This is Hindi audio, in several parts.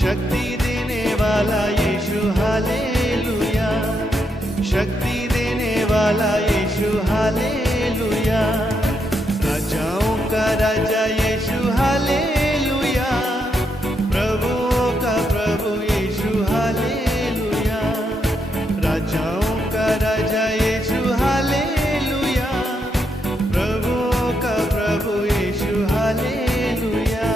शक्ति देने वाला यीशु हालेलुया, शक्ति देने वाला यीशु हालेलुया, राजाओं का राजा यीशु हालेलुया, प्रभुओं का प्रभु यीशु हालेलुया, राजाओं का राजा यीशु हालेलुया, प्रभुओं का प्रभु यीशु हालेलुया।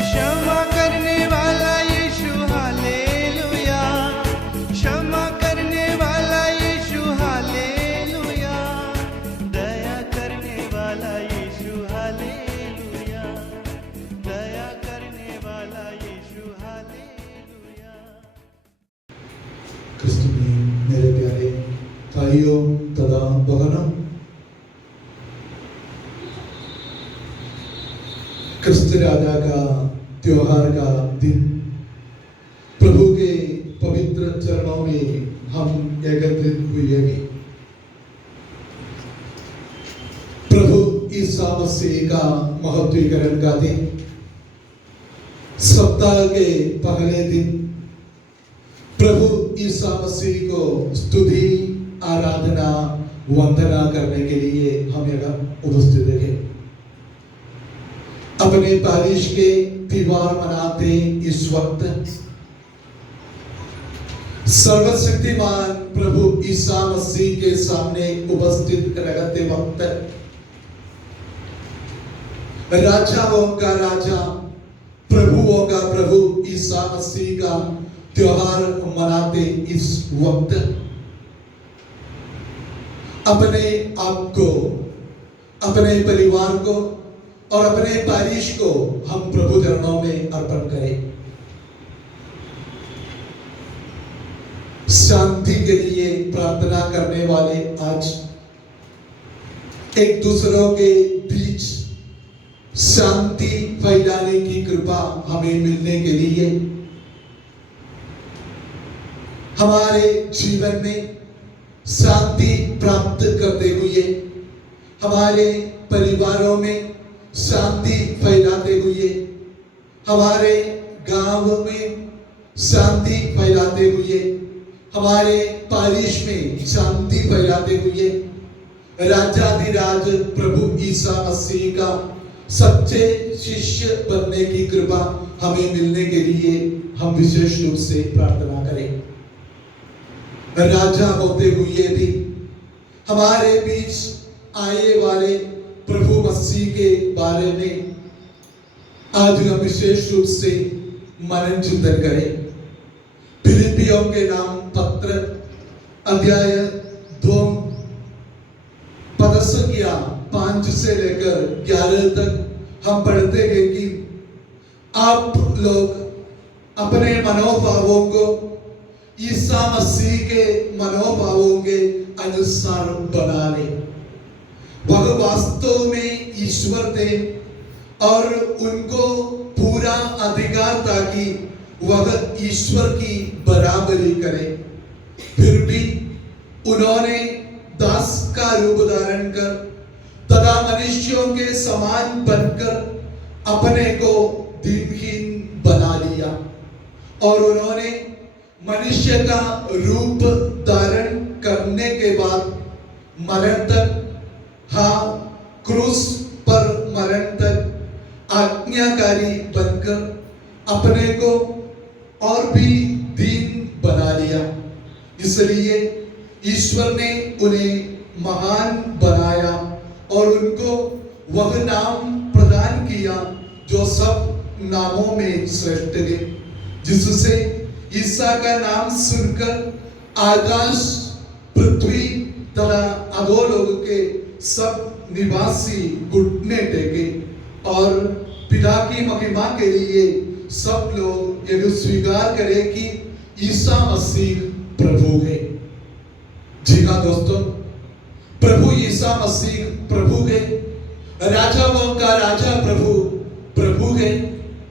क्षमा करने वाला यीशु हालेलुया, क्षमा करने वाला यीशु हालेलुया, दया करने वाला यीशु हालेलुया, दया करने वाला यीशु हालेलुया। क्रिस्तु में मेरे प्यारे भाइयों तथा बहनों, क्रिस्त राजा का त्योहार का दिन प्रभु के पवित्र चरणों में हम एकत्रित हुए हैं। प्रभु ईसा मसीह का महत्वीकरण का दिन, सप्ताह के पहले दिन प्रभु ईसा मसीह को स्तुति, आराधना, वंदना करने के लिए हम यहाँ उपस्थित हैं। अपने पारिश के त्योहार मनाते इस वक्त सर्वशक्तिमान प्रभु ईसा मसीह के सामने उपस्थित रहते वक्त राजाओं का राजा, प्रभुओं का प्रभु ईसा मसीह का त्योहार मनाते इस वक्त अपने आप को, अपने परिवार को और अपने पारिश को हम प्रभु चरणों में अर्पण करें। शांति के लिए प्रार्थना करने वाले आज एक दूसरों के बीच शांति फैलाने की कृपा हमें मिलने के लिए हमारे जीवन में शांति प्राप्त करते हुए, हमारे परिवारों में शांति फैलाते हुए, हमारे गांव में शांति फैलाते हुए, हमारे पारिश में शांति फैलाते हुए, राजाधिराज प्रभु ईसा मसीह का सच्चे शिष्य बनने की कृपा हमें मिलने के लिए हम विशेष रूप से प्रार्थना करें। राजा होते हुए भी हमारे बीच आए वाले प्रभु मसीह के बारे में आज हम विशेष रूप से मनन चिंतन करें। फिलिपियों के नाम पत्र अध्याय 2 पद संख्या 5 से लेकर 11 तक हम पढ़ते हैं कि आप लोग अपने मनोभावों को ईसा मसीह के मनोभावों के अनुसार बना ले। वह वास्तव में ईश्वर थे और उनको पूरा अधिकार था कि वह ईश्वर की बराबरी करे, फिर भी उन्होंने दास का रूप धारण कर तथा मनुष्यों के समान बनकर अपने को दीनहीन बना लिया और उन्होंने मनुष्य का रूप धारण करने के बाद मरण तक, हाँ क्रूस पर मरण तक आज्ञाकारी बनकर अपने को और भी दीन बना लिया। इसलिए ईश्वर ने उन्हें महान बनाया और उनको वह नाम प्रदान किया जो सब नामों में श्रेष्ठ है, जिससे ईसा का नाम सुनकर आकाश, पृथ्वी तथा अधोलोक के सब निवासी घुटने टेके और पिता की महिमा के लिए सब लोग यह स्वीकार करें कि ईसा मसीह प्रभु है। जी हाँ दोस्तों, प्रभु ईसा मसीह प्रभु है, राजाओं का राजा प्रभु प्रभु है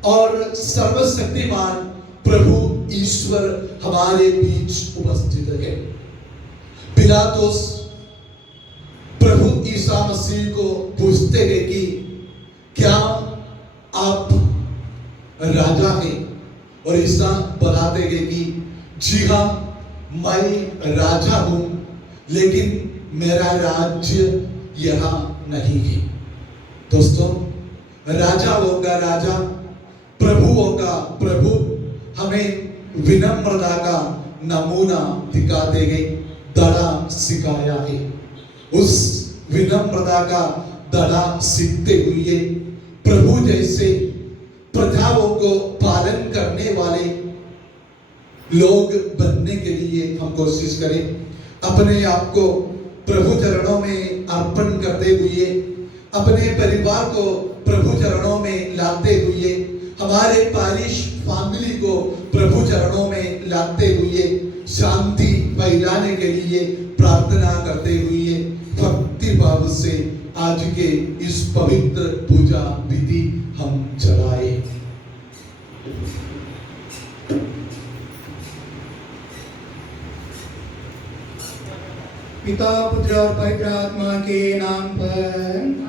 और सर्वशक्तिमान प्रभु ईश्वर हमारे बीच उपस्थित है। पिता पिलातुस प्रभु ईसा मसीह को पूछते हैं कि क्या आप राजा हैं? और ईसा बताते हैं कि जी हाँ, मैं राजा हूं, लेकिन मेरा राज्य यहाँ नहीं है। दोस्तों, राजाओं का राजा, प्रभुओं का प्रभु हमें विनम्रता का नमूना दिखाते हैं, दड़ा सिखाया है। उस विनम्रता का दड़ा सीखते हुए प्रभु जैसे प्रथाओं को पालन करने वाले लोग बनने के लिए हम कोशिश करें। अपने आप को प्रभु चरणों में अर्पण करते हुए, अपने परिवार को प्रभु चरणों में लाते हुए, हमारे पारिश फैमिली को प्रभु चरणों में लाते हुए शांति फैलाने के लिए प्रार्थना करते हुए भक्ति भाव से आज के इस पवित्र पूजा विधि हम चलाए। पिता, पुत्र और पवित्र आत्मा के नाम पर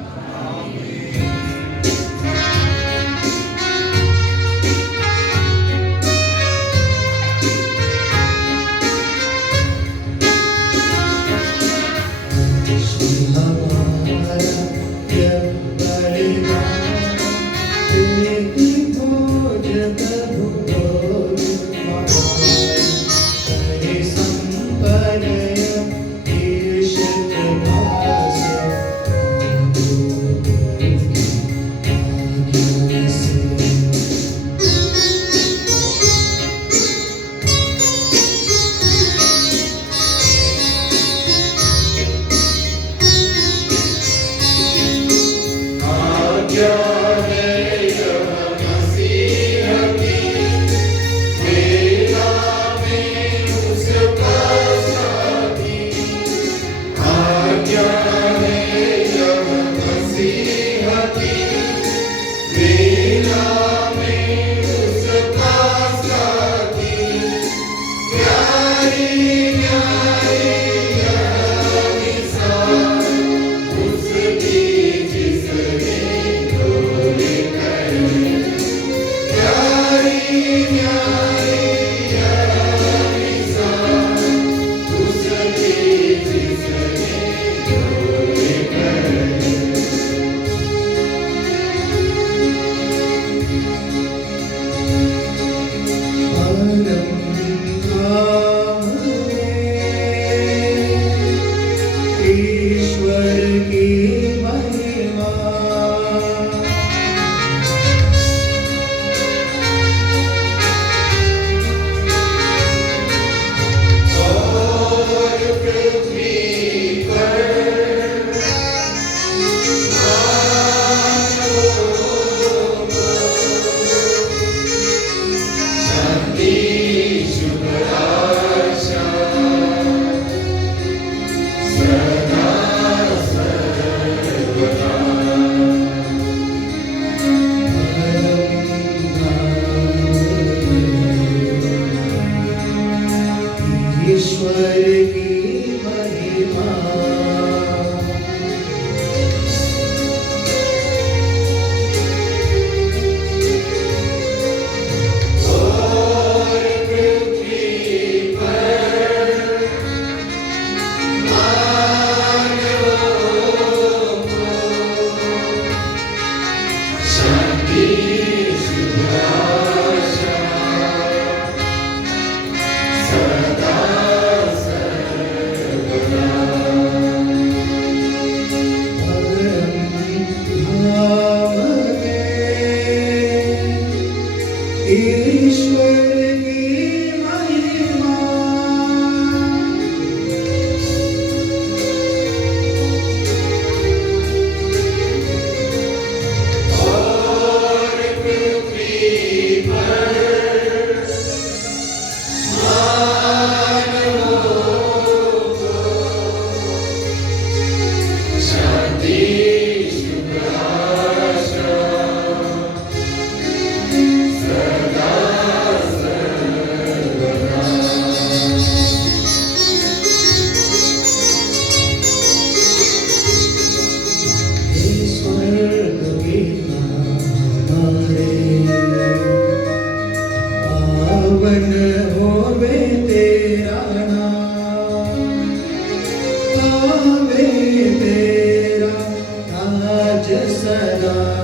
राजा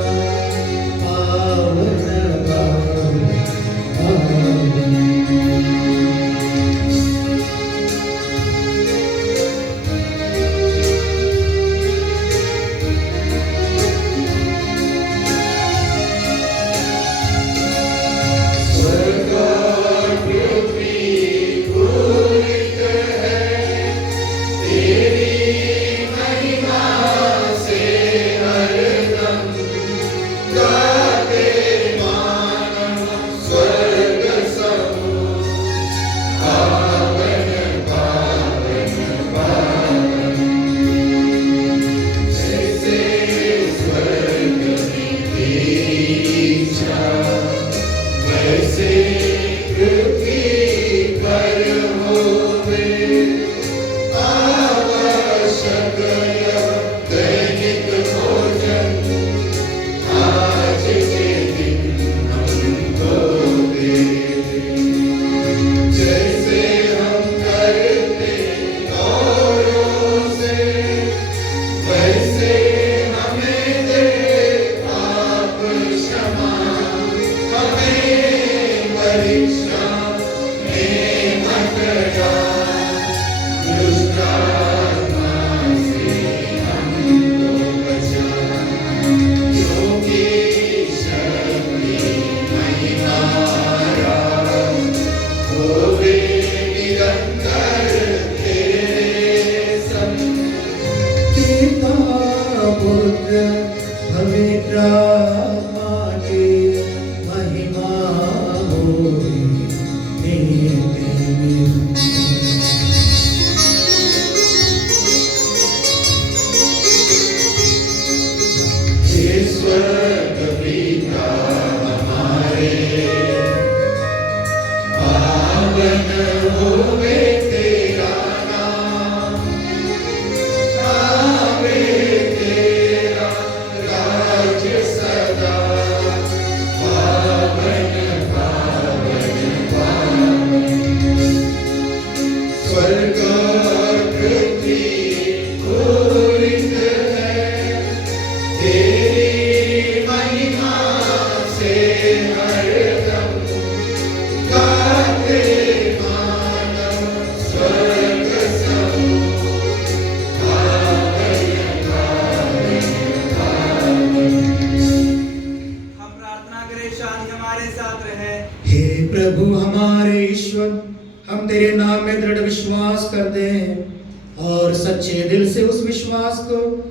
पावन पावन पावन।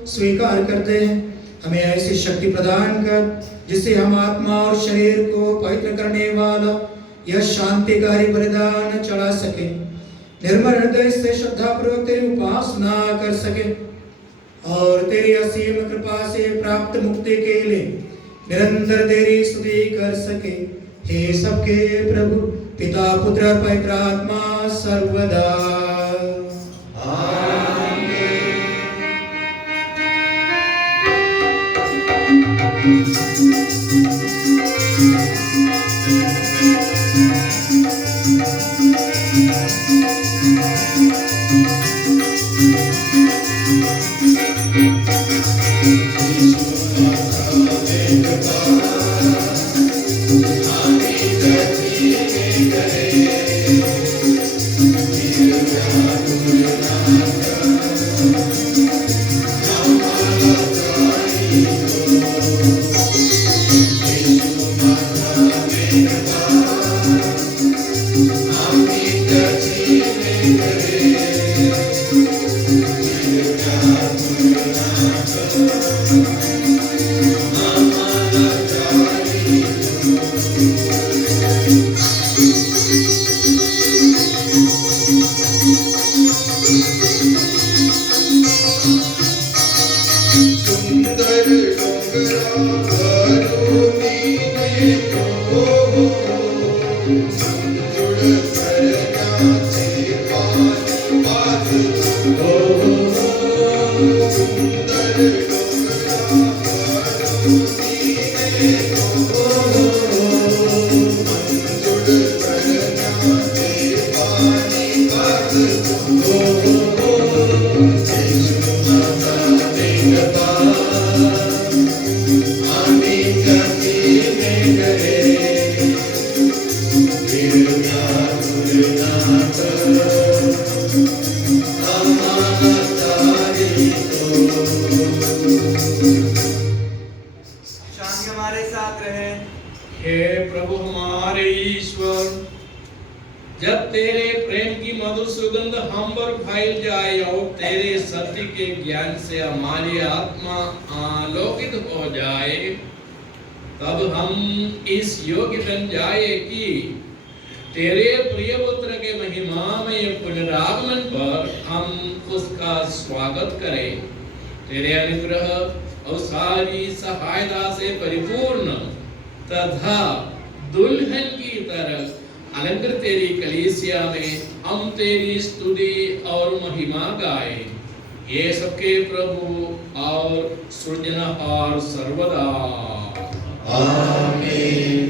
स्वीकार करते हैं। हमें ऐसी शक्ति प्रदान कर जिससे हम आत्मा और शरीर को पवित्र करने वाला यह शांतिकारी बलिदान चढ़ा सके, निर्मल हृदय से श्रद्धापूर्वक तेरी उपासना कर सके और तेरी असीम कृपा से प्राप्त मुक्ति के लिए निरंतर तेरी स्तुति कर सके। हे सबके प्रभु पिता पुत्र और पवित्र आत्मा सर्वदा। फैल जाए और तेरे सत्य के ज्ञान से हमारी आत्मा आलोकित हो जाए, तब हम इस योग्य बन जाए कि तेरे प्रिय पुत्र के महिमामय पुनरागमन पर हम उसका स्वागत करें। तेरे अनुग्रह और सारी सहायता से परिपूर्ण तथा दुल्हन की तरह अलंकृत तेरी कलीसिया में हम तेरी स्तुति और महिमा गाए। ये सबके प्रभु और सृजनहार सर्वदा। आमीन।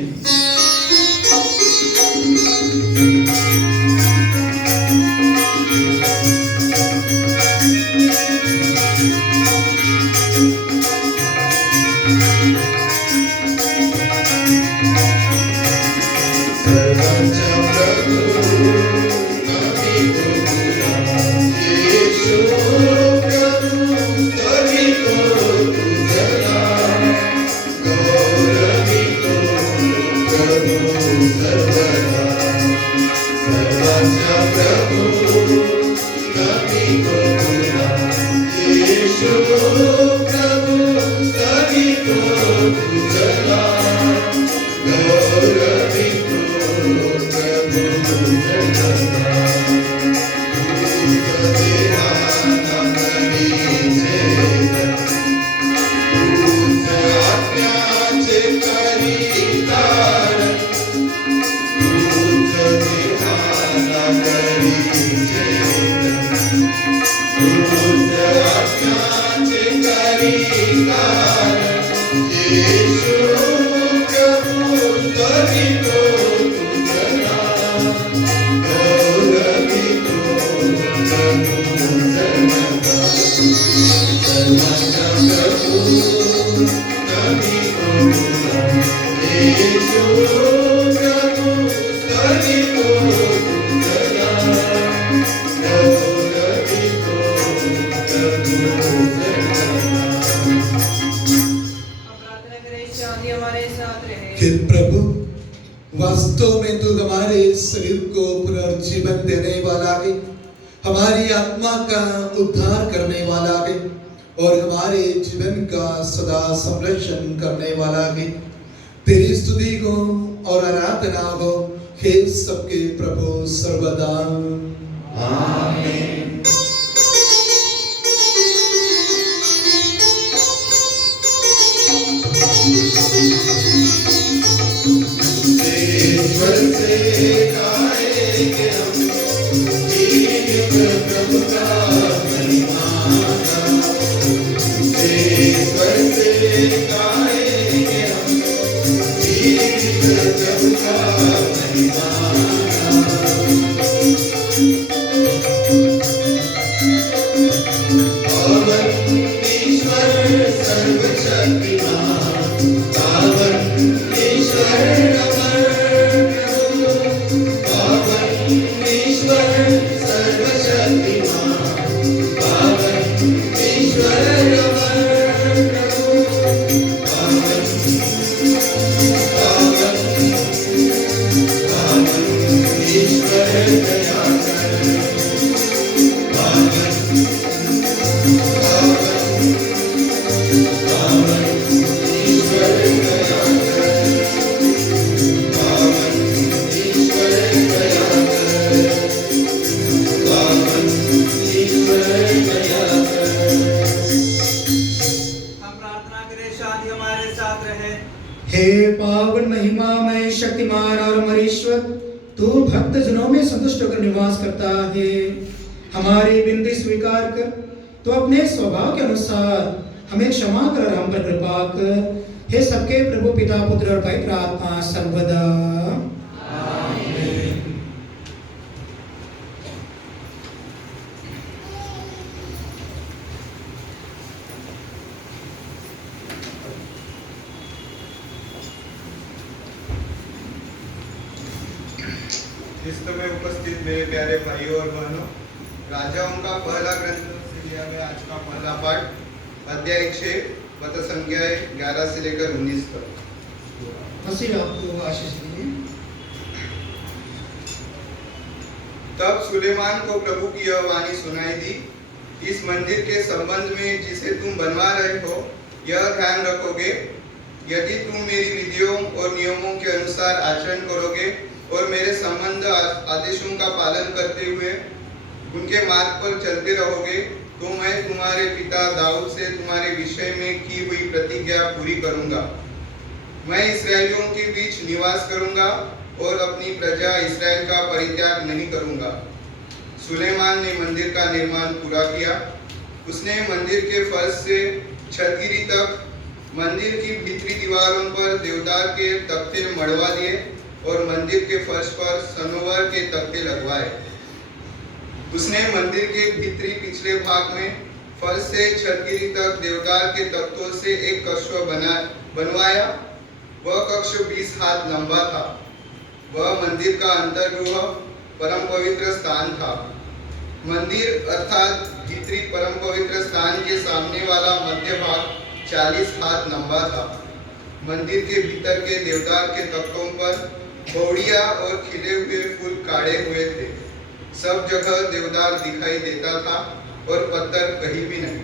कि प्रभु वास्तव में तू हमारे शरीर को पुनर्जीवन देने वाला है, हमारी आत्मा का उद्धार करने वाला है और हमारे जीवन का सदा संरक्षण करने वाला है। तेरी स्तुति हो और आराधना हो हे सबके प्रभु सर्वदा। आमीन। ईश्वर से गाएंगे हम प्रभु का महिमा, ईश्वर से गाएंगे हम प्रभु का महिमा। पावन ईश्वर सर्वशक्तिमान, पावन ईश्वर शक्तिमान और अमरीश्वर, तू भक्त जनों में संतुष्ट होकर निवास करता है। हमारी विनती स्वीकार कर, तो अपने स्वभाव के अनुसार हमें क्षमा कर और हम पर कृपा कर। हे सबके प्रभु पिता पुत्र और पवित्र आत्मा सर्वदा। क्रिस्त में उपस्थित मेरे प्यारे भाइयों और बहनों, राजाओं का पहला ग्रंथ सीरिया में आज का पहला पाठ अध्याय 6 पद संख्याएं 11 से लेकर 19 तक। मसीह आपको आशीष दीजिए। तब सुलेमान को प्रभु की यह वाणी सुनाई दी, इस मंदिर के संबंध में जिसे तुम बनवा रहे हो, यह ध्यान रखोगे, यदि तुम मेरी विधियों और नियमों के अनुसार आचरण करोगे और मेरे संबंध आदेशों का पालन करते हुए उनके मार्ग पर चलते रहोगे, तो मैं तुम्हारे पिता दाऊद से तुम्हारे विषय में की हुई प्रतिज्ञा पूरी करूंगा। मैं इसराइलियों के बीच निवास करूंगा और अपनी प्रजा इसराइल का परित्याग नहीं करूंगा। सुलेमान ने मंदिर का निर्माण पूरा किया। उसने मंदिर के फर्श से छतगिरी तक मंदिर की भीतरी दीवारों पर देवदार के तख्ते मढ़वा दिए और मंदिर के फर्श पर सनोवर के तख्ते लगवाए। उसने मंदिर के भीतरी पिछले भाग में फर्श से छतगिरी तक देवदार के तख्तों से एक कक्ष बनवाया। वह कक्ष 20 हाथ लंबा था। वह मंदिर का अंतर्गृह परम पवित्र स्थान था। मंदिर अर्थात भीतरी परम पवित्र स्थान के सामने वाला मध्य भाग 40 हाथ लंबा था। मंदिर के भीतर के देवदार के तख्तों पर बौड़िया और खिले हुए फूल काढ़े हुए थे। सब जगह देवदार दिखाई देता था और पत्थर कहीं भी नहीं।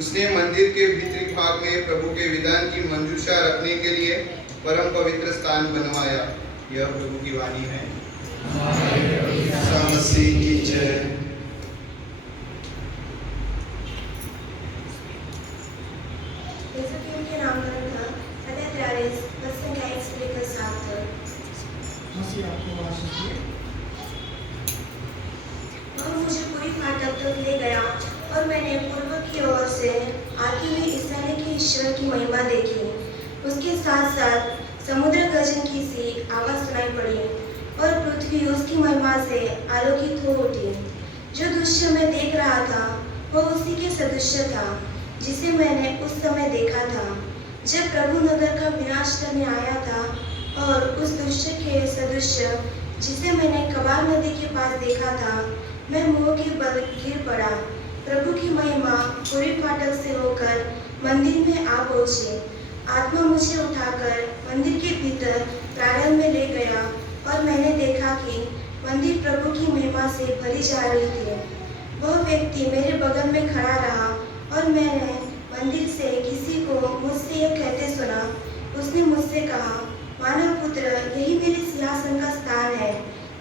उसने मंदिर के भीतरी भाग में प्रभु के विधान की मंजूषा रखने के लिए परम पवित्र स्थान बनवाया। यह प्रभु की वाणी है। मसीह की जय। के नामकरण था अध्याय 43 पद संख्या 1 से लेकर 7 तक। मसीह आपको आशीष दे। वह मुझे पूरी फाटक तक ले गया और मैंने पूर्व की ओर से आती हुई इसराइल के ईश्वर की महिमा देखी। उसके साथ साथ समुद्र गर्जन की सी आवाज सुनाई पड़ी और पृथ्वी उसकी महिमा से आलोकित हो उठी। जो दृश्य मैं देख रहा था वह उसी के सदृश्य था जिसे मैंने उस समय देखा था जब प्रभु नगर का विनाश करने आया था। और उस दृश्य के सदृश्य जिसे मैंने कबार नदी के पास देखा था, मैं मुंह के बल गिर पड़ा। प्रभु की महिमा पूरी फाटक से होकर मंदिर में आ पहुंची। आत्मा मुझे उठाकर मंदिर के भीतर प्रांगण में ले गया और मैंने देखा कि मंदिर प्रभु की महिमा से भरी जा रही थी। वह व्यक्ति मेरे बगल में खड़ा रहा और मैंने मंदिर से किसी को मुझसे यह कहते सुना। उसने मुझसे कहा, मानव पुत्र, यही मेरे सिंहासन का स्थान है,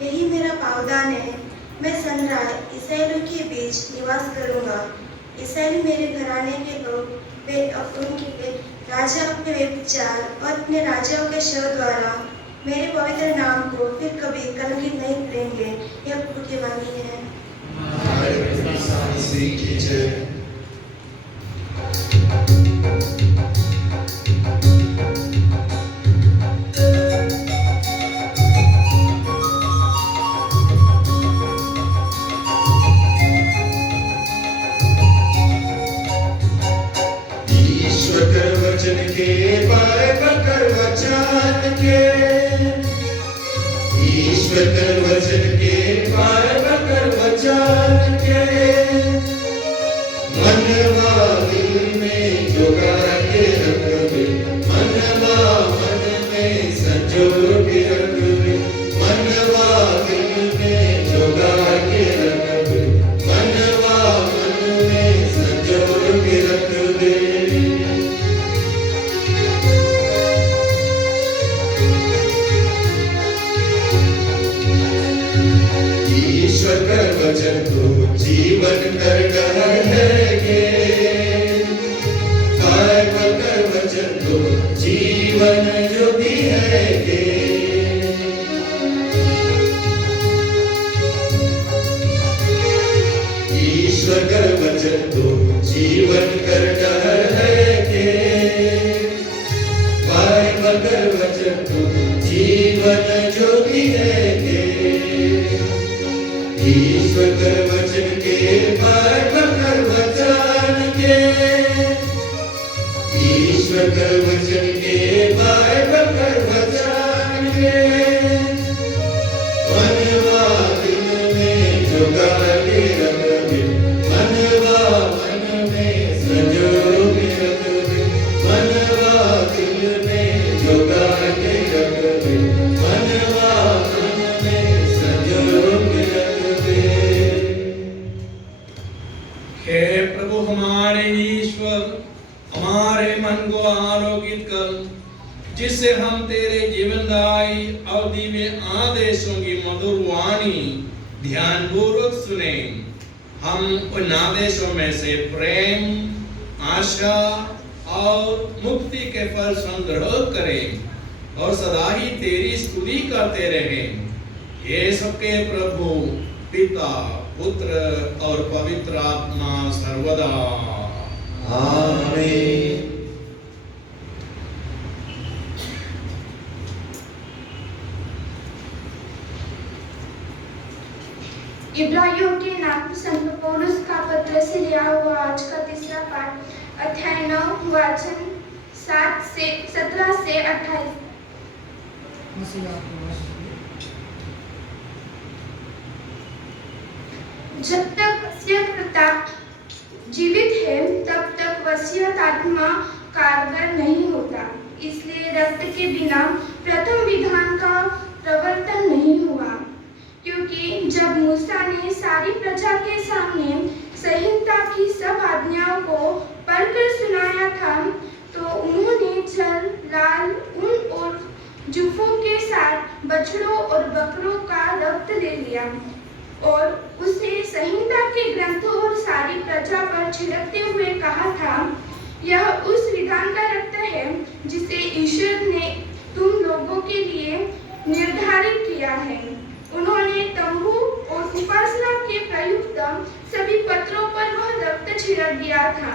यही मेरा पावदान है। मैं सनराय इसराइलियों के बीच निवास करूंगा। इसराइली मेरे घराने के लोग, वे उनके राजा अपने विचार और अपने राजाओं के शब्द द्वारा मेरे पवित्र नाम को फिर कभी कलंकित नहीं करेंगे। यह प्रभु की वाणी है। मसीह की जय। ईश्वर कर वचन के पार कर वचन के मनवा दिल में जोगा के रखबे, मनवा मन में संजो के रखबे, मनवा दिल में जोगा के रखबे, मनवा मन में संजो के रखबे। ईश्वर कर वचन को जीवन कर है गे, बाइबल कर वचन को जीवन जो भी है गे। ईश्वर कर वचन को जीवन कर है गे, बाइबल कर वचन को जीवन जो भी है गे। ईश्वर कर वचन के बाइबल कर वचन के, ईश्वर कर वचन के बाइबल कर वचन के, मनवा दिल में जोगा के रखबे, मनवा मन में संजो हे प्रभु हमारे ईश्वर, हमारे मन को आलोकित कर, जिससे हम तेरे जीवनदायी अवधि में आदेशों की मधुर वाणी ध्यान पूर्वक सुने। हम उन आदेशों में से प्रेम, आशा और मुक्ति के फल संग्रह करें और सदा ही तेरी स्तुति करते रहें। ये सबके प्रभु पिता, पुत्र और पवित्र आत्मा सर्वदा आमीन। इब्राहियों के नाम संत पौलुस का पत्र से लिया हुआ आज का तीसरा पाठ, अध्याय 9 वचन 17 से 28। जब तक वसीयत प्रताप जीवित है तब तक वसीयत आत्मा कारगर नहीं होता। इसलिए रक्त के बिना प्रथम विधान का प्रवर्तन नहीं हुआ, क्योंकि जब मूसा ने सारी प्रजा के सामने संहिता की सब आज्ञाओं को पढ़कर सुनाया था, तो उन्होंने जल, लाल ऊन और जुफों के साथ बछड़ों और बकरों का रक्त ले लिया और उसे संहिता के ग्रंथों और सारी प्रजा पर छिड़कते हुए कहा था, यह उस विधान का रक्त है जिसे ईश्वर ने तुम लोगों के लिए निर्धारित किया है। उन्होंने तंबू और उपासना के प्रयुक्त सभी पत्रों पर वह रक्त छिड़क दिया था।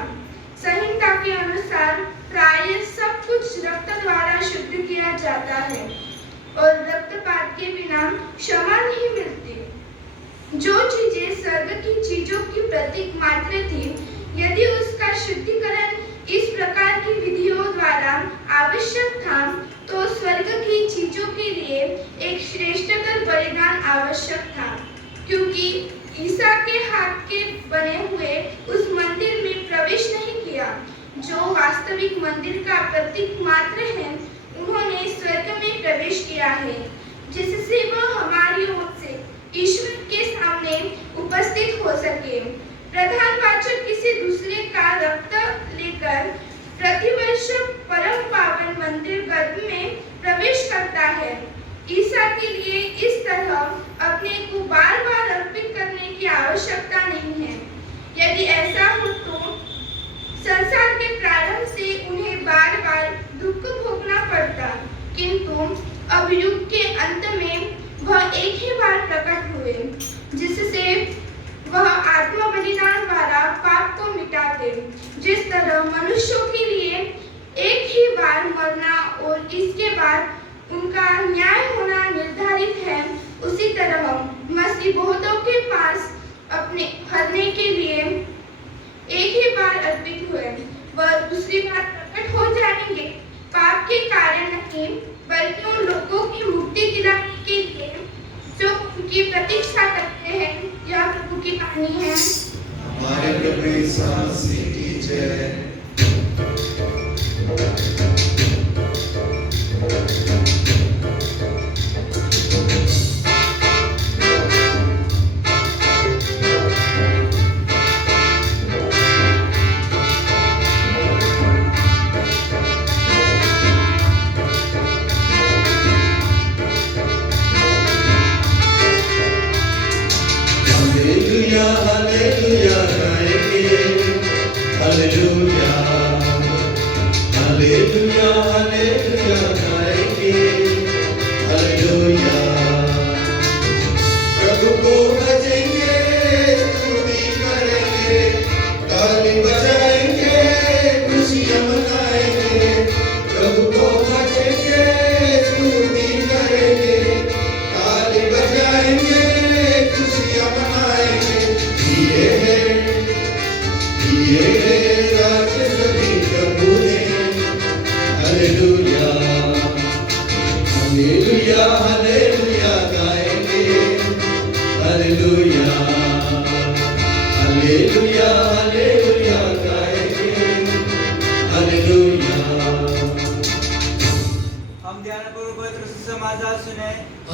संहिता के अनुसार प्राय सब कुछ रक्त द्वारा शुद्ध किया जाता है और रक्तपात के बिना क्षमा नहीं मिलती। जो चीजें स्वर्ग की चीजों की प्रतीक मात्र थी, यदि उसका शुद्धिकरण इस प्रकार की विधियों द्वारा आवश्यक था, तो स्वर्ग की चीजों के लिए एक श्रेष्ठतर बलिदान आवश्यक था, क्योंकि ईसा के हाथ के बने हुए उस मंदिर में प्रवेश नहीं किया जो वास्तविक मंदिर का प्रतीक मात्र है। उन्होंने स्वर्ग में प्रवेश किया है, जिससे वह हमारी ओर से ईश्वर के सामने उपस्थित हो सके। प्रधान वाचक किसी दूसरे का रक्त लेकर प्रतिवर्ष परम पावन मंदिर गर्भ में प्रवेश करता है। ईसा के लिए इस तरह अपने को बार बार अर्पित करने की आवश्यकता नहीं है। यदि ऐसा हो तो संसार के प्रारंभ से उन्हें बार बार दुख भोगना पड़ता, किंतु अब युग के अंत में वह एक ही बार प्रकट हुए, जिससे वह आत्मा बलिदान द्वारा पाप को मिटा दे। जिस तरह मनुष्यों के लिए एक ही बार मरना और इसके बाद उनका न्याय होना निर्धारित है, उसी तरह मसीह बहुतों के पास अपने हरने के लिए एक ही बार अर्पित हुए। वह दूसरी बार प्रकट हो जाएंगे, पाप के कारण नहीं, बल्कि उन लोगों की मुक्ति दिलाने के लिए जो उनकी प्रतीक्षा करते हैं। यह प्रभु की वाणी है। हमारे प्रभु यीशु मसीह की जय।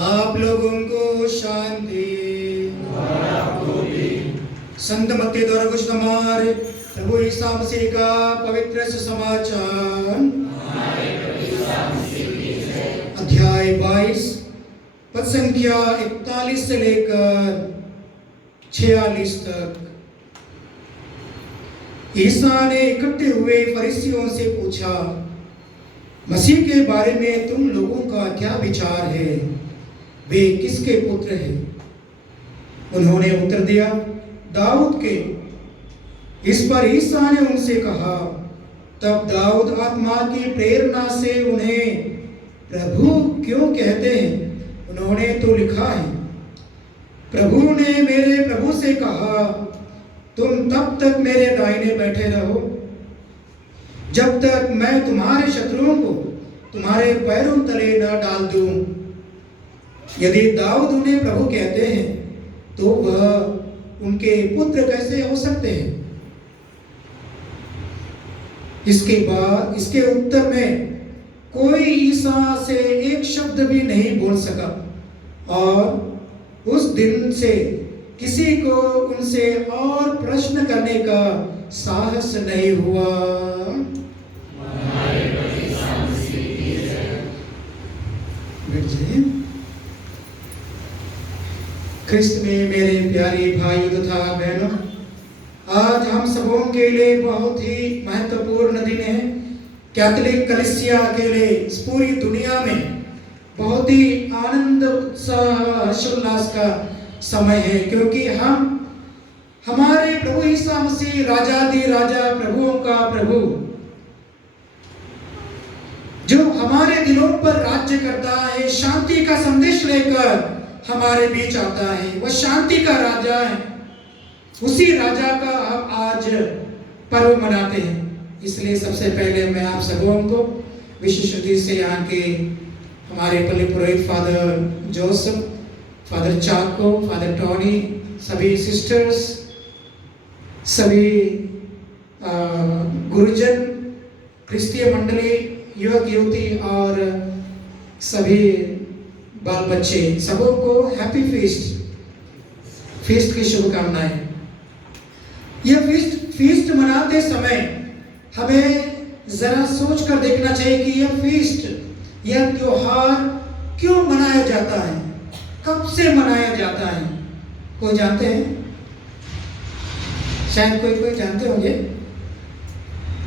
आप लोगों को शांति। संत मत्ती द्वारा घोषित हमारे प्रभु ईसा मसीह का पवित्र सुसमाचार अध्याय 22 पद संख्या 41 से लेकर 46 तक। ईसा ने इकट्ठे हुए फरीसियों से पूछा, मसीह के बारे में तुम लोगों का क्या विचार है? वे किसके पुत्र हैं? उन्होंने उत्तर दिया, दाऊद के। इस पर ईसा ने उनसे कहा, तब दाऊद आत्मा की प्रेरणा से उन्हें प्रभु क्यों कहते हैं? उन्होंने तो लिखा है, प्रभु ने मेरे प्रभु से कहा, तुम तब तक मेरे दाहिने बैठे रहो जब तक मैं तुम्हारे शत्रुओं को तुम्हारे पैरों तले न डाल दूं। यदि दाऊद उन्हें प्रभु कहते हैं तो वह उनके पुत्र कैसे हो सकते हैं? इसके बाद इसके उत्तर में कोई ईसा से एक शब्द भी नहीं बोल सका और उस दिन से किसी को उनसे और प्रश्न करने का साहस नहीं हुआ। ख्रिस्त में मेरे प्यारे भाइयों तथा बहनों, आज हम सबों के लिए बहुत ही महत्वपूर्ण दिन है। कैथोलिक कलीसिया के लिए इस पूरी दुनिया में बहुत ही आनंद उत्साह हर्षोल्लास का समय है, क्योंकि हम हमारे प्रभु ईसा मसीह राजाधि राजा प्रभुओं का प्रभु जो हमारे दिलों पर राज्य करता है, शांति का संदेश लेकर हमारे बीच आता है, वह शांति का राजा है। उसी राजा का हम आज पर्व मनाते हैं। इसलिए सबसे पहले मैं आप सबों को विशेष रूप से यहाँ के हमारे पल्ली पुरोहित फादर जोसेफ, फादर चाको, फादर टॉनी, सभी सिस्टर्स, सभी गुरुजन, क्रिस्तीय मंडली, युवक युवती और सभी बाल बच्चे, सबों को हैप्पी फीस्ट की शुभकामनाएं। यह फीस्ट मनाते समय हमें जरा सोच कर देखना चाहिए कि यह फीस्ट, यह त्योहार क्यों मनाया जाता है, कब से मनाया जाता है? कोई जानते हैं? शायद कोई जानते होंगे।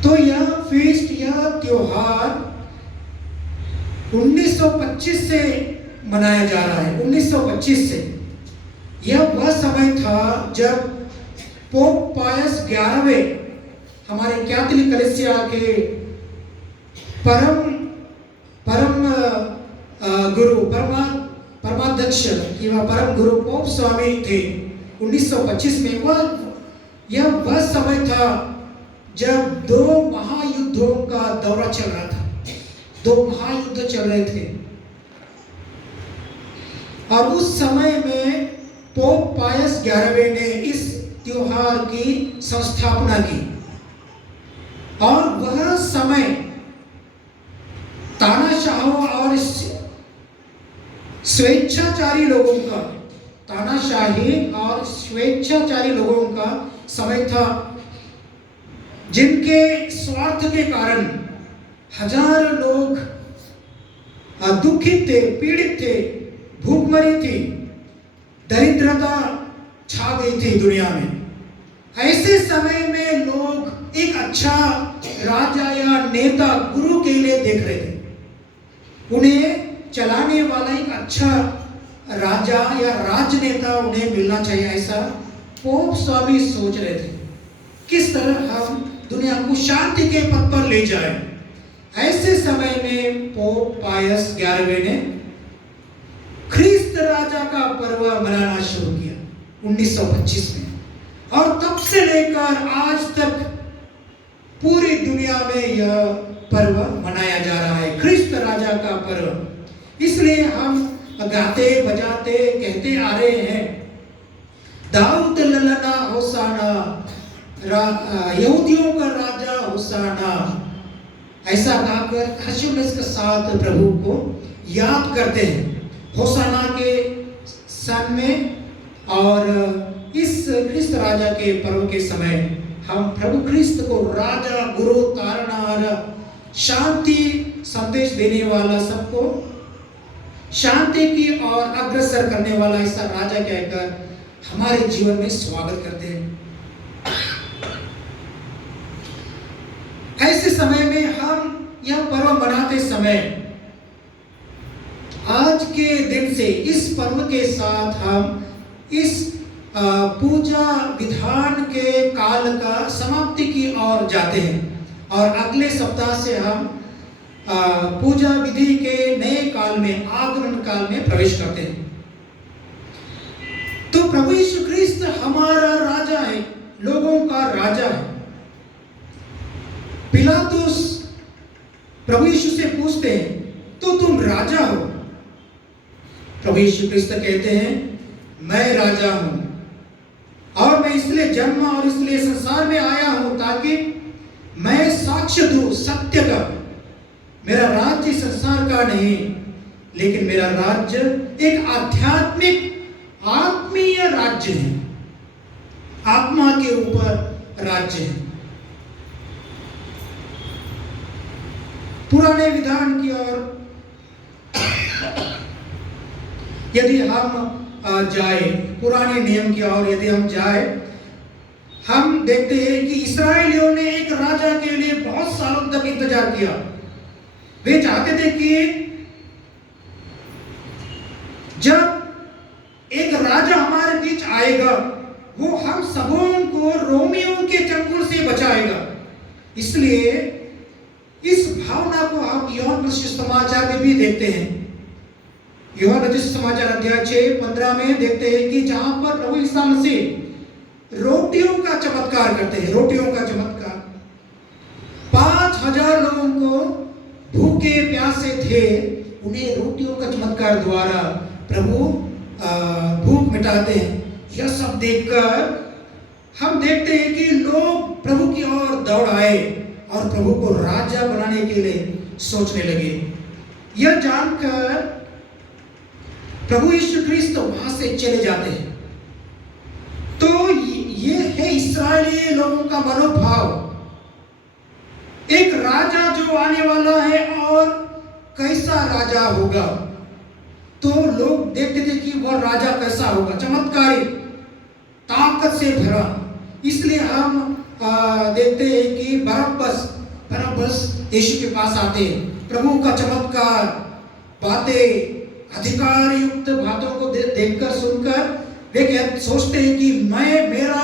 तो यह फीस्ट, यह त्योहार 1925 से मनाया जा रहा है। 1925 से यह वह समय था जब पोप पायस 11वें हमारे कैथोलिक कलीसिया के परम गुरु, परमाध्यक्ष या परम गुरु पोप स्वामी थे। 1925 में यह वह समय था जब 2 महायुद्धों का दौरा चल रहा था। 2 महायुद्ध चल रहे थे और उस समय में पोप पायस 11वें ने इस त्योहार की संस्थापना की। और वह समय तानाशाहों और स्वेच्छाचारी लोगों का, तानाशाही और स्वेच्छाचारी लोगों का समय था, जिनके स्वार्थ के कारण हजारों लोग दुखित थे, पीड़ित थे, भूखमरी थी, दरिद्रता छा गई थी दुनिया में। ऐसे समय में लोग एक अच्छा राजा या नेता, गुरु के लिए देख रहे थे। उन्हें चलाने वाला एक अच्छा राजा या राजनेता उन्हें मिलना चाहिए, ऐसा पोप स्वामी सोच रहे थे। किस तरह हम दुनिया को शांति के पथ पर ले जाएं। ऐसे समय में पोप पायस 11वें ने ख्रिस्त राजा का पर्व मनाना शुरू किया 1925 में, और तब से लेकर आज तक पूरी दुनिया में यह पर्व मनाया जा रहा है, ख्रिस्त राजा का पर्व। इसलिए हम गाते बजाते कहते आ रहे हैं, दाऊद ललना होसाना, यहूदियों का राजा होसाना, ऐसा गाकर हर्षोल्लास के साथ प्रभु को याद करते हैं। होसाना के सन में और इस ख्रिस्त राजा के पर्व के समय हम प्रभु ख्रिस्त को राजा, गुरु, तारनहार, शांति संदेश देने वाला, सबको शांति की ओर अग्रसर करने वाला ऐसा राजा कहकर हमारे जीवन में स्वागत करते हैं। ऐसे समय में हम यह पर्व मनाते समय आज के दिन से इस पर्व के साथ हम इस पूजा विधान के काल का समाप्ति की ओर जाते हैं और अगले सप्ताह से हम पूजा विधि के नए काल में, आगमन काल में प्रवेश करते हैं। तो प्रभु यीशु ख्रिस्त हमारा राजा है, लोगों का राजा है। पिलातुस प्रभु यीशु से पूछते हैं, तो तुम राजा हो? प्रभु यीशु ख्रिस्त कहते हैं, मैं राजा हूं और मैं इसलिए जन्मा और इसलिए संसार में आया हूं ताकि मैं साक्ष्य दूं सत्य का। मेरा राज्य संसार का नहीं, लेकिन मेरा राज्य एक आध्यात्मिक आत्मीय राज्य है, आत्मा के ऊपर राज्य है। पुराने विधान की ओर यदि हम जाए, पुराने नियम की ओर यदि हम जाए, हम देखते हैं कि इस्राएलियों ने एक राजा के लिए बहुत सालों तक इंतजार किया। वे चाहते थे कि जब एक राजा हमारे बीच आएगा, वो हम सबों को रोमियों के चंगुल से बचाएगा। इसलिए इस भावना को हम यूहन्ना रचित समाचार में भी देखते हैं। यूहन्ना रचित समाचार अध्याय 6:15 में देखते हैं कि जहां पर प्रभु ईसा मसीह रोटियों का चमत्कार करते हैं, रोटियों का चमत्कार। 5000 लोगों को भूखे प्यासे थे, उन्हें रोटियों का चमत्कार द्वारा प्रभु भूख मिटाते हैं। यह सब देखकर हम देखते हैं कि लोग प्रभु की ओर दौड़ आए और प्रभु को राजा बनाने के लिए सोचने लगे। यह जानकर प्रभु यीशु ख्रिस्त वहां से चले जाते हैं। तो ये है इस्राएली लोगों का मनोभाव। एक राजा जो आने वाला है और कैसा राजा होगा, तो लोग देखते थे कि वह राजा कैसा होगा, चमत्कारी, ताकत से भरा। इसलिए हम देखते हैं कि बरअब्बस यीशु के पास आते हैं। प्रभु का चमत्कार, बातें, अधिकार युक्त बातों को देखकर सुनकर वे सोचते हैं कि मेरा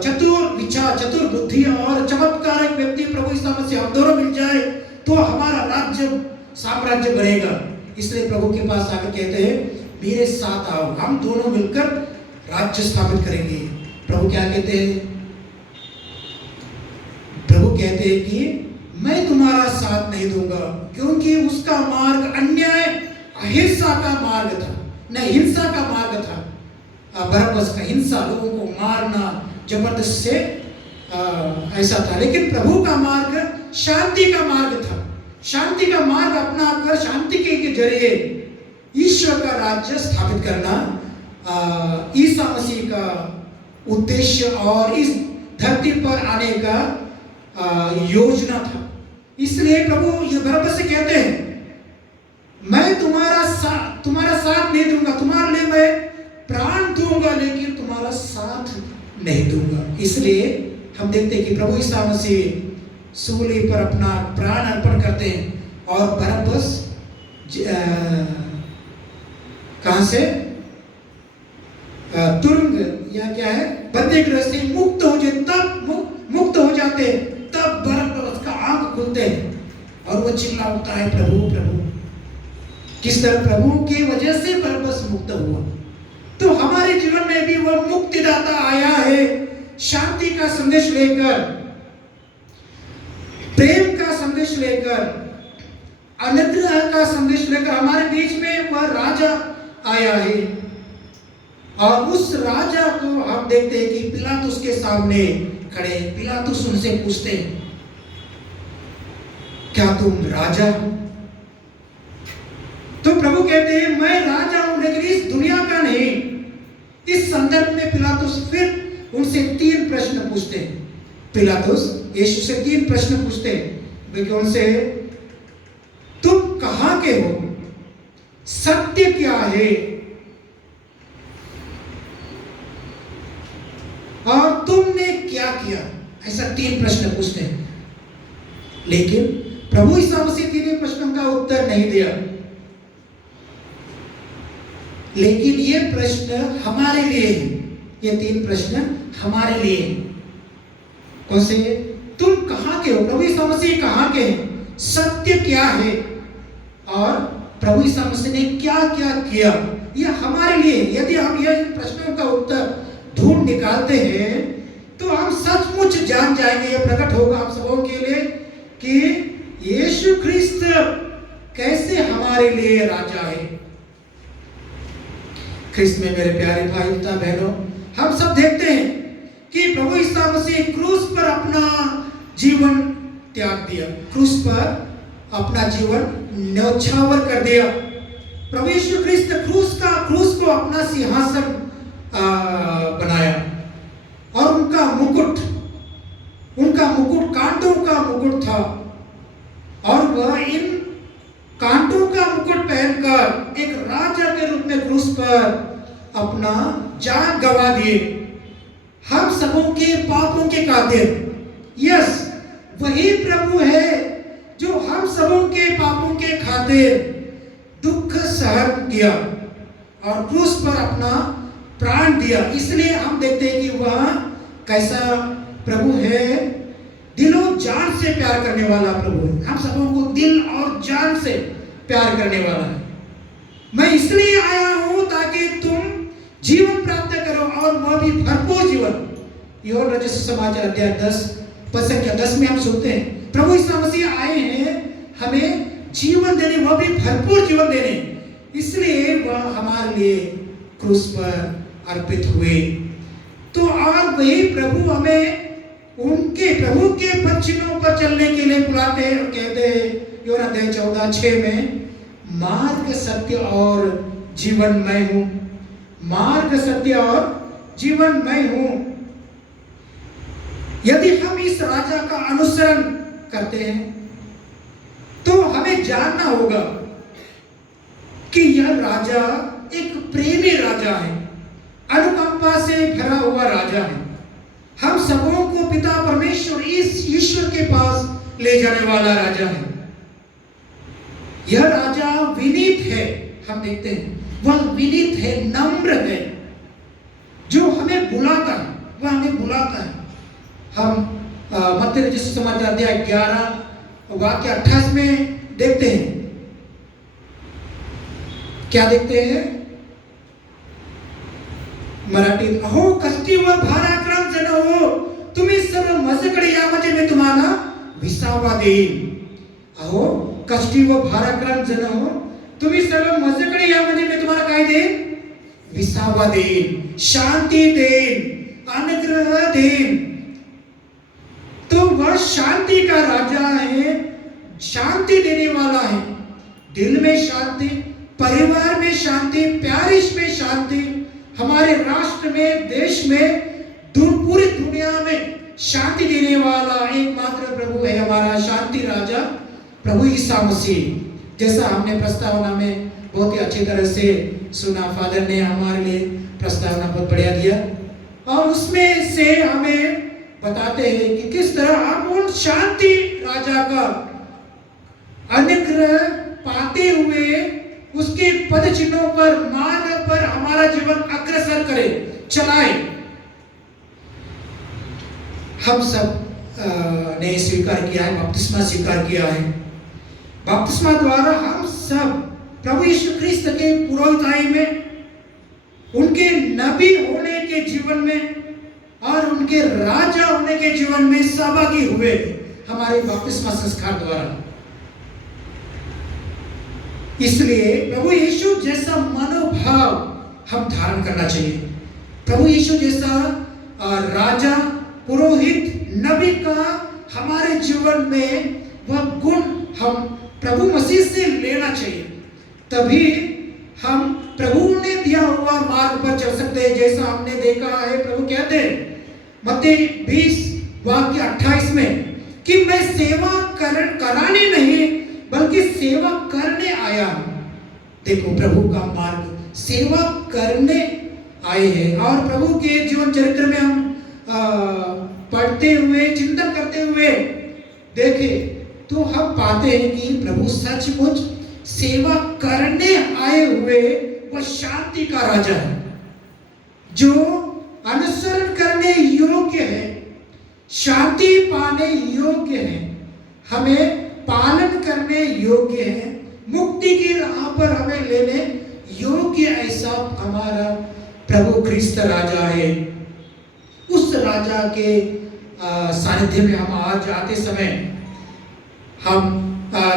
चतुर विचार, चतुर बुद्धि और चमत्कारक व्यक्ति प्रभु ईसा मसीह हम दोनों मिल जाए तो हमारा राज्य साम्राज्य बनेगा। इसलिए प्रभु के पास आकर कहते हैं, मेरे साथ आओ, हम दोनों मिलकर राज्य स्थापित करेंगे। प्रभु क्या कहते हैं? प्रभु कहते हैं कि मैं तुम्हारा साथ नहीं दूंगा, क्योंकि उसका मार्ग अन्याय, अहिंसा का मार्ग था, नहीं हिंसा का मार्ग था। बरअब्बस का हिंसा, लोगों को मारना, जबरदस्त से ऐसा था। लेकिन प्रभु का मार्ग शांति का मार्ग था। शांति का मार्ग अपनाकर शांति के जरिए ईश्वर का राज्य स्थापित करना ईसा मसीह का उद्देश्य और इस धरती पर आने का योजना था। इसलिए प्रभु ये बरअब्बस से कहते हैं, मैं तुम्हारा साथ नहीं दूंगा, तुम्हारे लिए मैं प्राण दूंगा, लेकिन तुम्हारा साथ नहीं दूंगा। इसलिए हम देखते हैं कि प्रभु ईसा मसीह सूली पर अपना प्राण अर्पण करते हैं और बरअब्बस कहां से, तुरंग या क्या है, बंदीगृह से मुक्त हो जाए, तब मुक्त हो जाते हैं, तब बरअब्बस का आंख खुलते हैं और वो चिल्ला उठता है, प्रभु प्रभु। किस तरह प्रभु की वजह से बरअब्बस मुक्त हुआ। तो हमारे जीवन में भी वह मुक्तिदाता आया है, शांति का संदेश लेकर, प्रेम का संदेश लेकर, अनुग्रह का संदेश लेकर हमारे बीच में वह राजा आया है। और उस राजा को हम देखते हैं कि पिलातुस के सामने खड़े, पिलातुस उनसे पूछते हैं, क्या तुम राजा हो? तो प्रभु कहते हैं, मैं राजा हूं, लेकिन इस दुनिया का नहीं, इस संदर्भ में पिलातुस फिर उनसे 3 प्रश्न पूछते हैं। पिलातुस यीशु से 3 प्रश्न पूछते हैं वे उनसे, तुम कहाँ के हो, सत्य क्या है, और तुमने क्या किया, ऐसा 3 प्रश्न पूछते हैं। लेकिन प्रभु यीशु मसीह 3 प्रश्नों का उत्तर नहीं दिया। लेकिन ये प्रश्न हमारे लिए है, ये 3 प्रश्न हमारे लिए है। कौन से? तुम कहाँ के हो, प्रभु यीशु मसीह कहाँ के हैं, सत्य क्या है, और प्रभु यीशु मसीह ने क्या क्या किया, ये हमारे लिए। यदि हम ये प्रश्नों का उत्तर ढूंढ निकालते हैं तो हम सचमुच जान जाएंगे, ये प्रकट होगा हम सबों के लिए कि यीशु ख्रिस्त कैसे हमारे लिए राजा है। ख्रिस्त में मेरे प्यारे भाई बहनों, हम सब देखते हैं कि प्रभु यीशु मसीह क्रूस पर अपना जीवन त्याग दिया, क्रूस पर अपना जीवन न्यौछावर कर दिया। प्रभु यीशु ख्रिस्त क्रूस को अपना सिंहासन बनाया, और उनका मुकुट कांटों का मुकुट था, और वह इन कांटों का मुकुट पहनकर एक राजा के रूप में क्रूस पर अपना जान गवा दिए। हम सबों के पापों के खातिर, यस, वही प्रभु है जो हम सबों के पापों के खातिर दुख सहन किया और क्रूस पर अपना प्राण दिया। इसलिए हम देखते हैं कि वह कैसा प्रभु है, दिलों जान से प्यार करने वाला प्रभु है। हम सबों को दिल और जान से प्यार करने वाला है। मैं इसलिए आया हूं ताकि तुम जीवन प्राप्त करो, और वह भी भरपूर जीवन। यूहन्ना रचित समाचार अध्याय 10 पद संख्या 10 में हम सुनते हैं प्रभु यीशु मसीह आए हैं हमें जीवन देने, वह भी भरपूर जीवन देने। इसलिए वह हमारे लिए क्रूस पर अर्पित हुए। तो और वही प्रभु हमें उनके प्रभु के पद पर चलने के लिए बुलाते हैं और कहते हैं यूहन्ना अध्याय 14:6 में, मार्ग सत्य और जीवन मैं हूं, मार्ग सत्य और जीवन मैं हूं। यदि हम इस राजा का अनुसरण करते हैं तो हमें जानना होगा कि यह राजा एक प्रेमी राजा है, अनुकंपा से भरा हुआ राजा है। हम सबों को पिता परमेश्वर इस ईश्वर के पास ले जाने वाला राजा है। यह राजा विनीत है, हम देखते हैं वह विनीत है, नम्र है, जो हमें बुलाता है, वह हमें बुलाता है। हम मत्ती रचित समाचार अध्याय 11 वाक्य 28 में देखते हैं, क्या देखते हैं? मराठीत, अहो कष्टी व भाराक्रांत जन हो, तुम्ही सर्व माझ्याकडे या म्हणजे मी तुम्हाला विसावा देईन। अहो कष्टी व भाराक्रांत जन हो, तुम्ही सर्व माझ्याकडे या म्हणजे मी तुम्हाला काय देईन? विसावा देईन, शांती देईन, अनुग्रह देईन। तो वह शांति का राजा है, शांति देने वाला है। दिल में शांति, परिवार में शांति, प्यारिश में शांति, हमारे राष्ट्र में, देश में, पूरी दुनिया में शांति देने वाला एकमात्र प्रभु है हमारा शांति राजा प्रभु यीशु मसीह। जैसा हमने प्रस्तावना में बहुत ही अच्छी तरह से सुना, फादर ने हमारे लिए प्रस्तावना बहुत बढ़िया दिया, और उसमें से हमें बताते हैं कि किस तरह हम उन शांति राजा का अनुग्रह पाते हुए उसके पद चिन्हों पर, मार्ग पर हमारा जीवन अग्रसर करें, चलाएं। हम सब ने स्वीकार किया है, बपतिस्मा स्वीकार किया है। बपतिस्मा द्वारा हम सब प्रभु यीशु ख्रिस्त के पुरोहिताई में, उनके नबी होने के जीवन में और उनके राजा होने के जीवन में सहभागी हुए हमारे बपतिस्मा संस्कार द्वारा। इसलिए प्रभु यीशु जैसा मनोभाव हम धारण करना चाहिए। प्रभु यीशु जैसा राजा, पुरोहित, नबी का हमारे जीवन में वह गुण हम प्रभु मसीह से लेना चाहिए। तभी हम प्रभु ने दिया हुआ मार्ग पर चल सकते हैं। जैसा हमने देखा है, प्रभु कहते हैं मत्ती 20 वाक्य 28 में कि मैं सेवा कराने नहीं बल्कि सेवा करने आया हूं। देखो प्रभु का मार्ग सेवा करने आए हैं। और प्रभु के जीवन चरित्र में हम पढ़ते हुए चिंतन करते हुए देखे तो हम पाते हैं कि प्रभु सचमुच सेवा करने आए हुए वह शांति का राजा है, जो अनुसरण करने योग्य है, शांति पाने योग्य है, हमें पालन करने योग्य है, मुक्ति की राह पर हमें लेने योग्य ऐसा हमारा प्रभु ख्रिस्त राजा है। उस राजा के सानिध्य में हम आज आते समय हम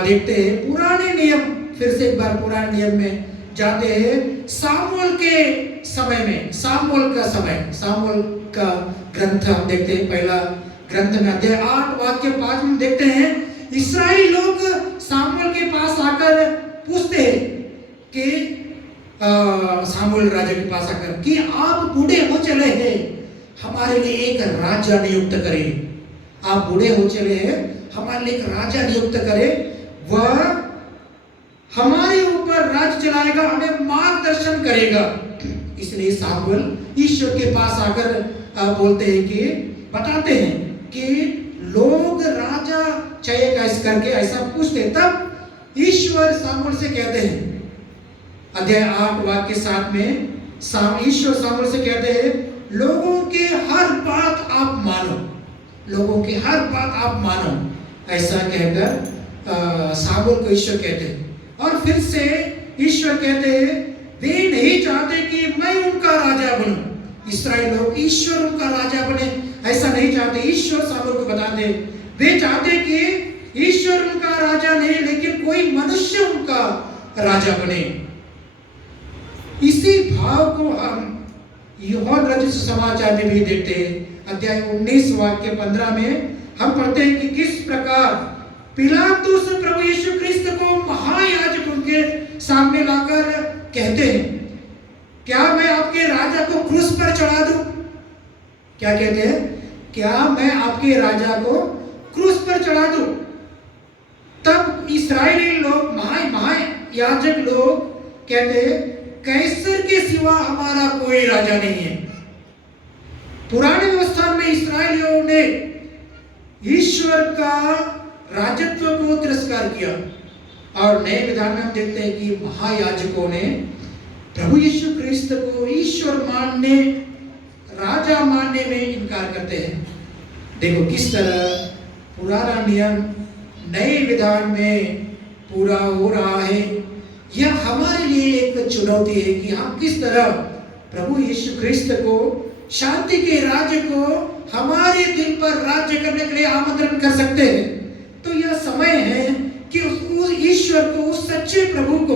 देखते हैं पुराने नियम, फिर से एक बार पुराने नियम में जाते हैं सामुएल के समय में। सामुएल का ग्रंथ हम देखते हैं, पहला ग्रंथ में अध्याय 8 वाक्य 5 में देखते हैं इस्राएली लोग सामुएल के पास आकर पूछते हैं कि सामुएल राजा के पास आकर कि आप बूढ़े हो चले हैं, हमारे लिए एक राजा नियुक्त करें। आप बूढ़े हो चले हैं, हमारे लिए एक राजा नियुक्त करें, वह हमारे ऊपर राज्य चलाएगा, हमें मार्गदर्शन करेगा। इसलिए सामुएल ईश्वर के पास आकर बोलते हैं कि बताते हैं कि लोग राजा चाहिए कैसे करके ऐसा पूछते। तब ईश्वर सामुएल से कहते हैं अध्याय 8 वाक्य 7 में ईश्वर सामुएल से कहते हैं लोगों के हर बात आप मानो, लोगों की हर बात आप मानो, ऐसा कहकर सामुएल को ईश्वर कहते हैं। और फिर से ईश्वर कहते हैं वे नहीं चाहते कि मैं उनका राजा बनूं। इस्राएल लोग ईश्वर उनका राजा बने ऐसा नहीं चाहते। ईश्वर सामुएल को बताते वे चाहते कि ईश्वर उनका राजा नहीं लेकिन कोई मनुष्य उनका राजा बने। इसी भाव को हम यूहन्ना रचित समाचार में भी देखते हैं। अध्याय 19 वाक्य 15 में हम पढ़ते हैं कि किस प्रकार पिलातुस प्रभु यीशु क्रिस्त को महायाजकों के सामने लाकर कहते हैं क्या मैं आपके राजा को क्रूस पर चढ़ा दूं? क्या कहते हैं? क्या मैं आपके राजा को क्रूस पर चढ़ा दूं? तब इस्राएली लोग महायाजक लोग कहते हैं कैसर के सिवा हमारा कोई राजा नहीं है। पुराने व्यवस्था में इस्राएलियों ने ईश्वर का राजत्व को तिरस्कार किया और नए विधान में हम देखते हैं कि महायाजकों ने प्रभु यीशु क्रिस्त को ईश्वर मानने, राजा मानने में इनकार करते हैं। देखो किस तरह पुराना नियम नए विधान में पूरा हो रहा है। यह हमारे लिए एक चुनौती है कि हम किस तरह प्रभु यीशु क्रिस्त को, शांति के राज्य को हमारे दिल पर राज्य करने के लिए आमंत्रण कर सकते हैं। तो यह समय है कि उस ईश्वर को, उस सच्चे प्रभु को,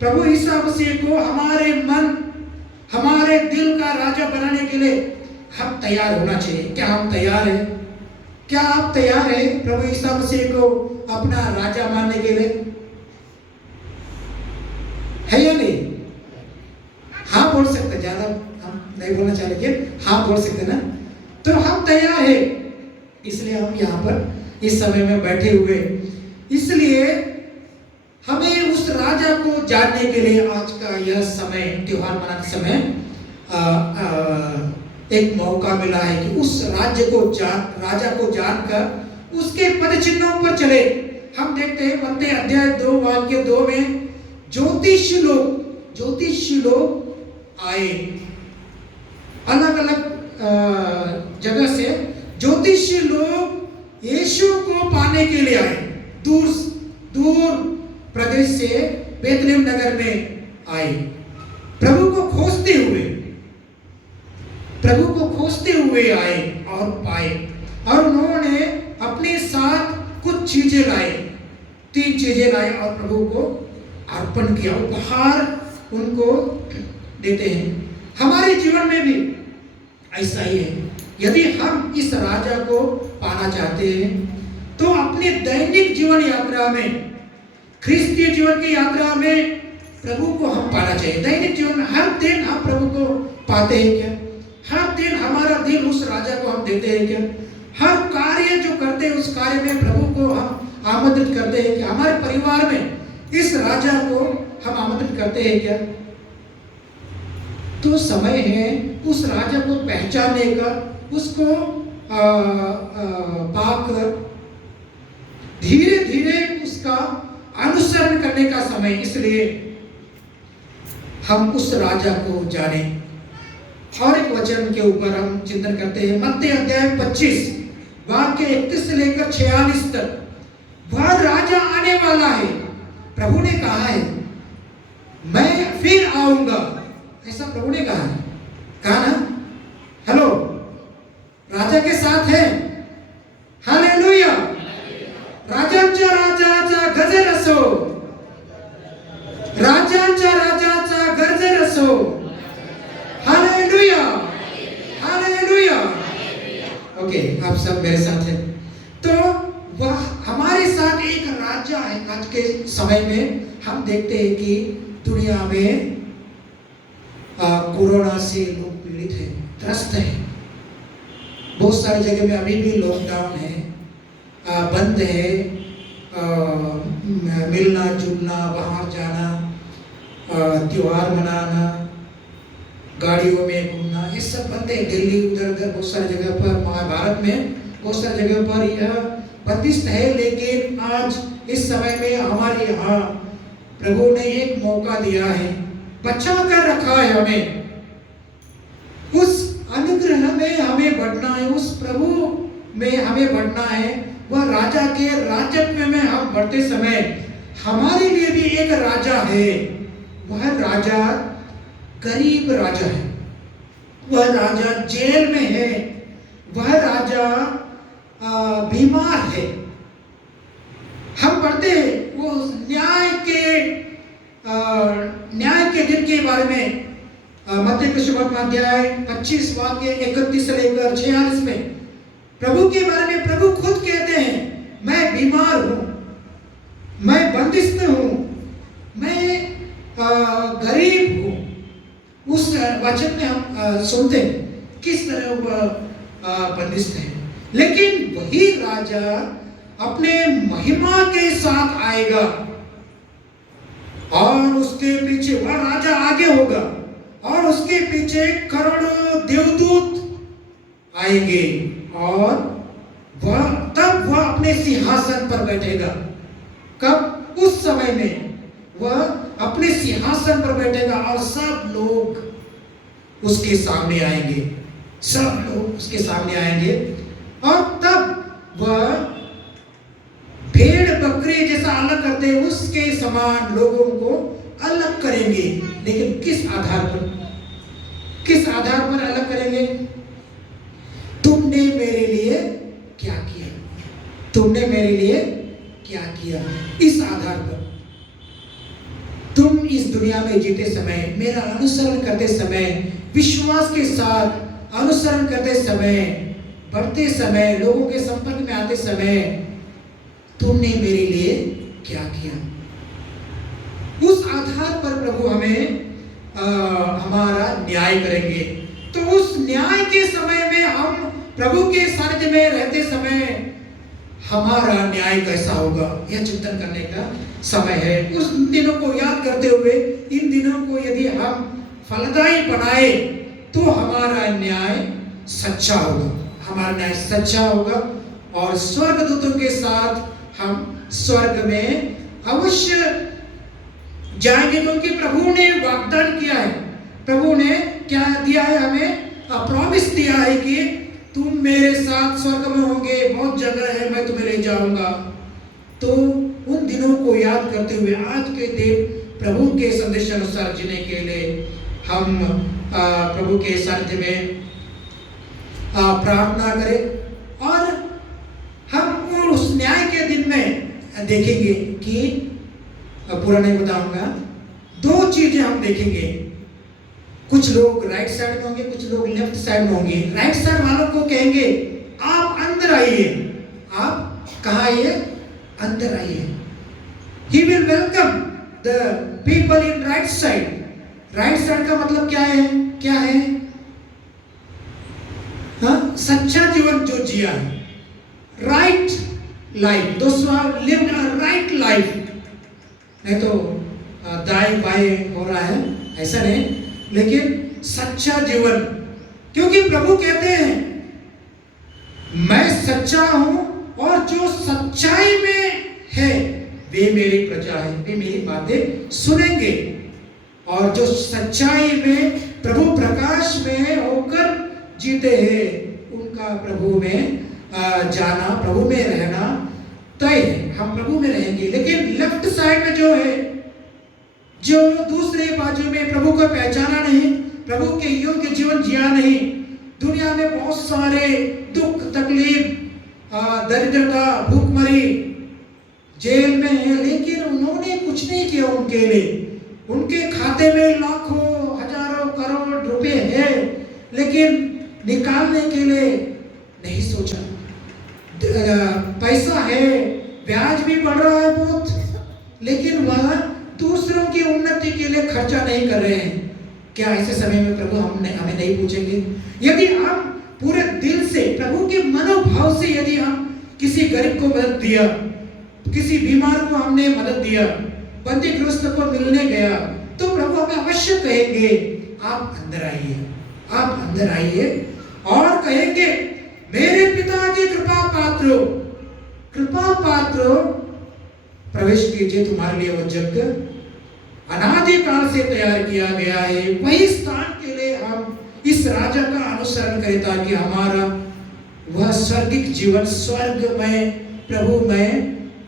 प्रभु ईसा मसीह को हमारे मन, हमारे दिल का राजा बनाने के लिए हम तैयार होना चाहिए। क्या हम तैयार हैं? क्या आप तैयार हैं प्रभु ईसा मसीह को अपना राजा मानने के लिए? है या नहीं? हाँ बोल सकते, ज्यादा हम नहीं बोलना चाह रहे, हाँ बोल सकते ना। तो हम तैयार हैं, इसलिए हम यहाँ पर इस समय में बैठे हुए। इसलिए हमें उस राजा को जानने के लिए आज का यह समय, त्योहार मनाते समय एक मौका मिला है कि उस राजा को जानकर उसके पद चिन्हों पर चले। हम देखते हैं मत्ती अध्याय 2 वाक्य 2 में ज्योतिषी लोग आए, अलग अलग जगह से ज्योतिषी लोग यीशु को पाने के लिए आए, दूर प्रदेश से बेतलेहम नगर में आए, प्रभु को खोजते हुए आए और पाए। और उन्होंने अपने साथ कुछ चीजें लाए, 3 चीजें लाए और प्रभु को अर्पण किया, उपहार उनको देते हैं। हमारे जीवन में भी ऐसा ही है। यदि हम इस राजा को पाना चाहते हैं तो अपने दैनिक जीवन यात्रा में, ख्रिस्तीय जीवन की यात्रा में प्रभु को हम पाना चाहिए। दैनिक जीवन में हर दिन हम प्रभु को पाते हैं क्या? हर दिन हमारा दिल उस राजा को हम देते हैं क्या? हर कार्य जो करते हैं उस कार्य में प्रभु को हम आमंत्रित करते हैं क्या? हमारे परिवार में इस राजा को हम आमंत्रित करते हैं क्या? तो समय है उस राजा को पहचानने का, उसको पाकर धीरे धीरे उसका अनुसरण करने का समय। इसलिए हम उस राजा को जाने। और एक वचन के ऊपर हम चिंतन करते हैं, मत्ती अध्याय 25 वाक्य 31 से लेकर 46 तक। वह राजा आने वाला है, प्रभु ने कहा है मैं फिर आऊंगा, ऐसा प्रभु ने कहा है। कहा ना? हेलो, राजा के साथ है। हालेलुया। राजांच्या राजाचा गजर असो, राजांच्या राजाचा गजर असो। Hallelujah, hallelujah. ओके, आप सब मेरे साथ हैं। तो वह हमारे साथ एक राजा है। आज के समय में हम देखते हैं कि दुनिया में कोरोना से लोग पीड़ित हैं, त्रस्त हैं। बहुत सारी जगह में अभी भी लॉकडाउन है, बंद है। मिलना जुलना, बाहर जाना, त्योहार मनाना, गाड़ियों में घूमना, ये सब बंद है। दिल्ली उधर उधर बहुत सारी जगह पर, महाभारत में बहुत सारी जगह पर यह बंदिश है। लेकिन आज इस समय में हमारे यहाँ प्रभु ने एक मौका दिया है, बचा कर रखा है हमें। उस अनुग्रह में हमें बढ़ना है, उस प्रभु में हमें बढ़ना है। वह राजा के राजत्व में हम बढ़ते समय हमारे लिए भी एक राजा है। वह राजा गरीब राजा है, वह राजा जेल में है, वह राजा बीमार है। हम पढ़ते हैं वो न्याय के दिन के बारे में मत्ती के सुसमाचार 25 वाक्य 31 से लेकर 46 में प्रभु के बारे में प्रभु खुद कहते हैं, मैं बीमार हूं, मैं बंदिश में हूं, मैं गरीब हूं। उस वचन में हम सुनते हैं किस तरह वह बंदिश है। लेकिन वही राजा अपने महिमा के साथ आएगा और उसके पीछे वह राजा आगे होगा और उसके पीछे करोड़ों देवदूत आएंगे और तब वह अपने सिंहासन पर बैठेगा। कब? उस समय में वह अपने सिंहासन पर बैठेगा और सब लोग उसके सामने आएंगे, सब लोग उसके सामने आएंगे। और तब वह भेड़ बकरी जैसा अलग करते हैं उसके समान लोगों को अलग करेंगे। लेकिन किस आधार पर? किस आधार पर अलग करेंगे? तुमने मेरे लिए क्या किया, तुमने मेरे लिए क्या किया। इस आधार पर तुम इस दुनिया में जीते समय, मेरा अनुसरण करते समय, विश्वास के साथ अनुसरण करते समय, बढ़ते समय, लोगों के संपर्क में आते समय, तुमने मेरे लिए क्या किया। उस आधार पर प्रभु हमें हमारा न्याय करेंगे। तो उस न्याय के समय में हम प्रभु के सानिध्य में रहते समय हमारा न्याय कैसा होगा, यह चिंतन करने का समय है। उस दिनों को याद करते हुए इन दिनों को यदि हम फलदायी बनाए तो हमारा न्याय सच्चा होगा, हमारा न्याय सच्चा होगा और स्वर्गदूतों के साथ हम स्वर्ग में अवश्य जाएंगे। क्योंकि प्रभु ने वाग्दान किया है, प्रभु ने क्या दिया है हमें? प्रॉमिस दिया है कि तुम मेरे साथ स्वर्ग में होंगे, बहुत जगह है, मैं तुम्हें ले जाऊंगा। तो उन दिनों को याद करते हुए आज के दिन प्रभु के संदेश अनुसार जीने के लिए हम प्रभु के सानिध्य में प्रार्थना करें। और हम उस न्याय के दिन में देखेंगे कि पूरा नहीं बताऊंगा, दो चीजें हम देखेंगे। कुछ लोग राइट साइड में होंगे, कुछ लोग लेफ्ट साइड में होंगे। राइट साइड वालों को कहेंगे आप अंदर आइए। आप कहाँ आइए? अंदर आइए। He will welcome the people in right side. Right side का मतलब क्या है? क्या है? हाँ, सच्चा जीवन जो जिया है, राइट लाइफ, दोस्तों आप लिव राइट लाइफ, नहीं तो दाएं बाएं हो रहा है, ऐसा नहीं, लेकिन सच्चा जीवन। क्योंकि प्रभु कहते हैं मैं सच्चा हूं और जो सच्चाई में है वे मेरी प्रजा है, वे मेरी बातें सुनेंगे। और जो सच्चाई में प्रभु प्रकाश में होकर जीते हैं उनका प्रभु में जाना, प्रभु में रहना तय है, हम प्रभु में रहेंगे। लेकिन लेफ्ट साइड में जो है, जो दूसरे बाजू में प्रभु को पहचाना नहीं, प्रभु के योग्य जीवन जिया नहीं, दुनिया में बहुत सारे दुख तकलीफ, दरिद्रता, भूखमरी, जेल में है, लेकिन उन्होंने कुछ नहीं किया उनके लिए। उनके खाते में लाखों हजारों करोड़ रुपए है, लेकिन निकालने के लिए नहीं सोचा। पैसा है, ब्याज भी बढ़ रहा है बहुत, लेकिन वह दूसरों की उन्नति के लिए खर्चा नहीं कर रहे हैं। क्या ऐसे समय में प्रभु हमें नहीं पूछेंगे? यदि हम पूरे दिल से प्रभु के मनोभाव से यदि हम किसी गरीब को मदद दिया, किसी बीमार को हमने मदद दिया, बंदीग्रस्त को मिलने गया, तो प्रभु हमें अवश्य कहेंगे आप अंदर आइए, आप अंदर आइए, और कहेंगे मेरे पिता के कृपा पात्रो प्रवेश कीजिए, तुम्हारे लिए वो जग अनादि काल से तैयार किया गया है। वही स्थान के लिए हम इस राजा का अनुसरण करें ताकि हमारा वह स्वर्गिक जीवन स्वर्ग में प्रभु में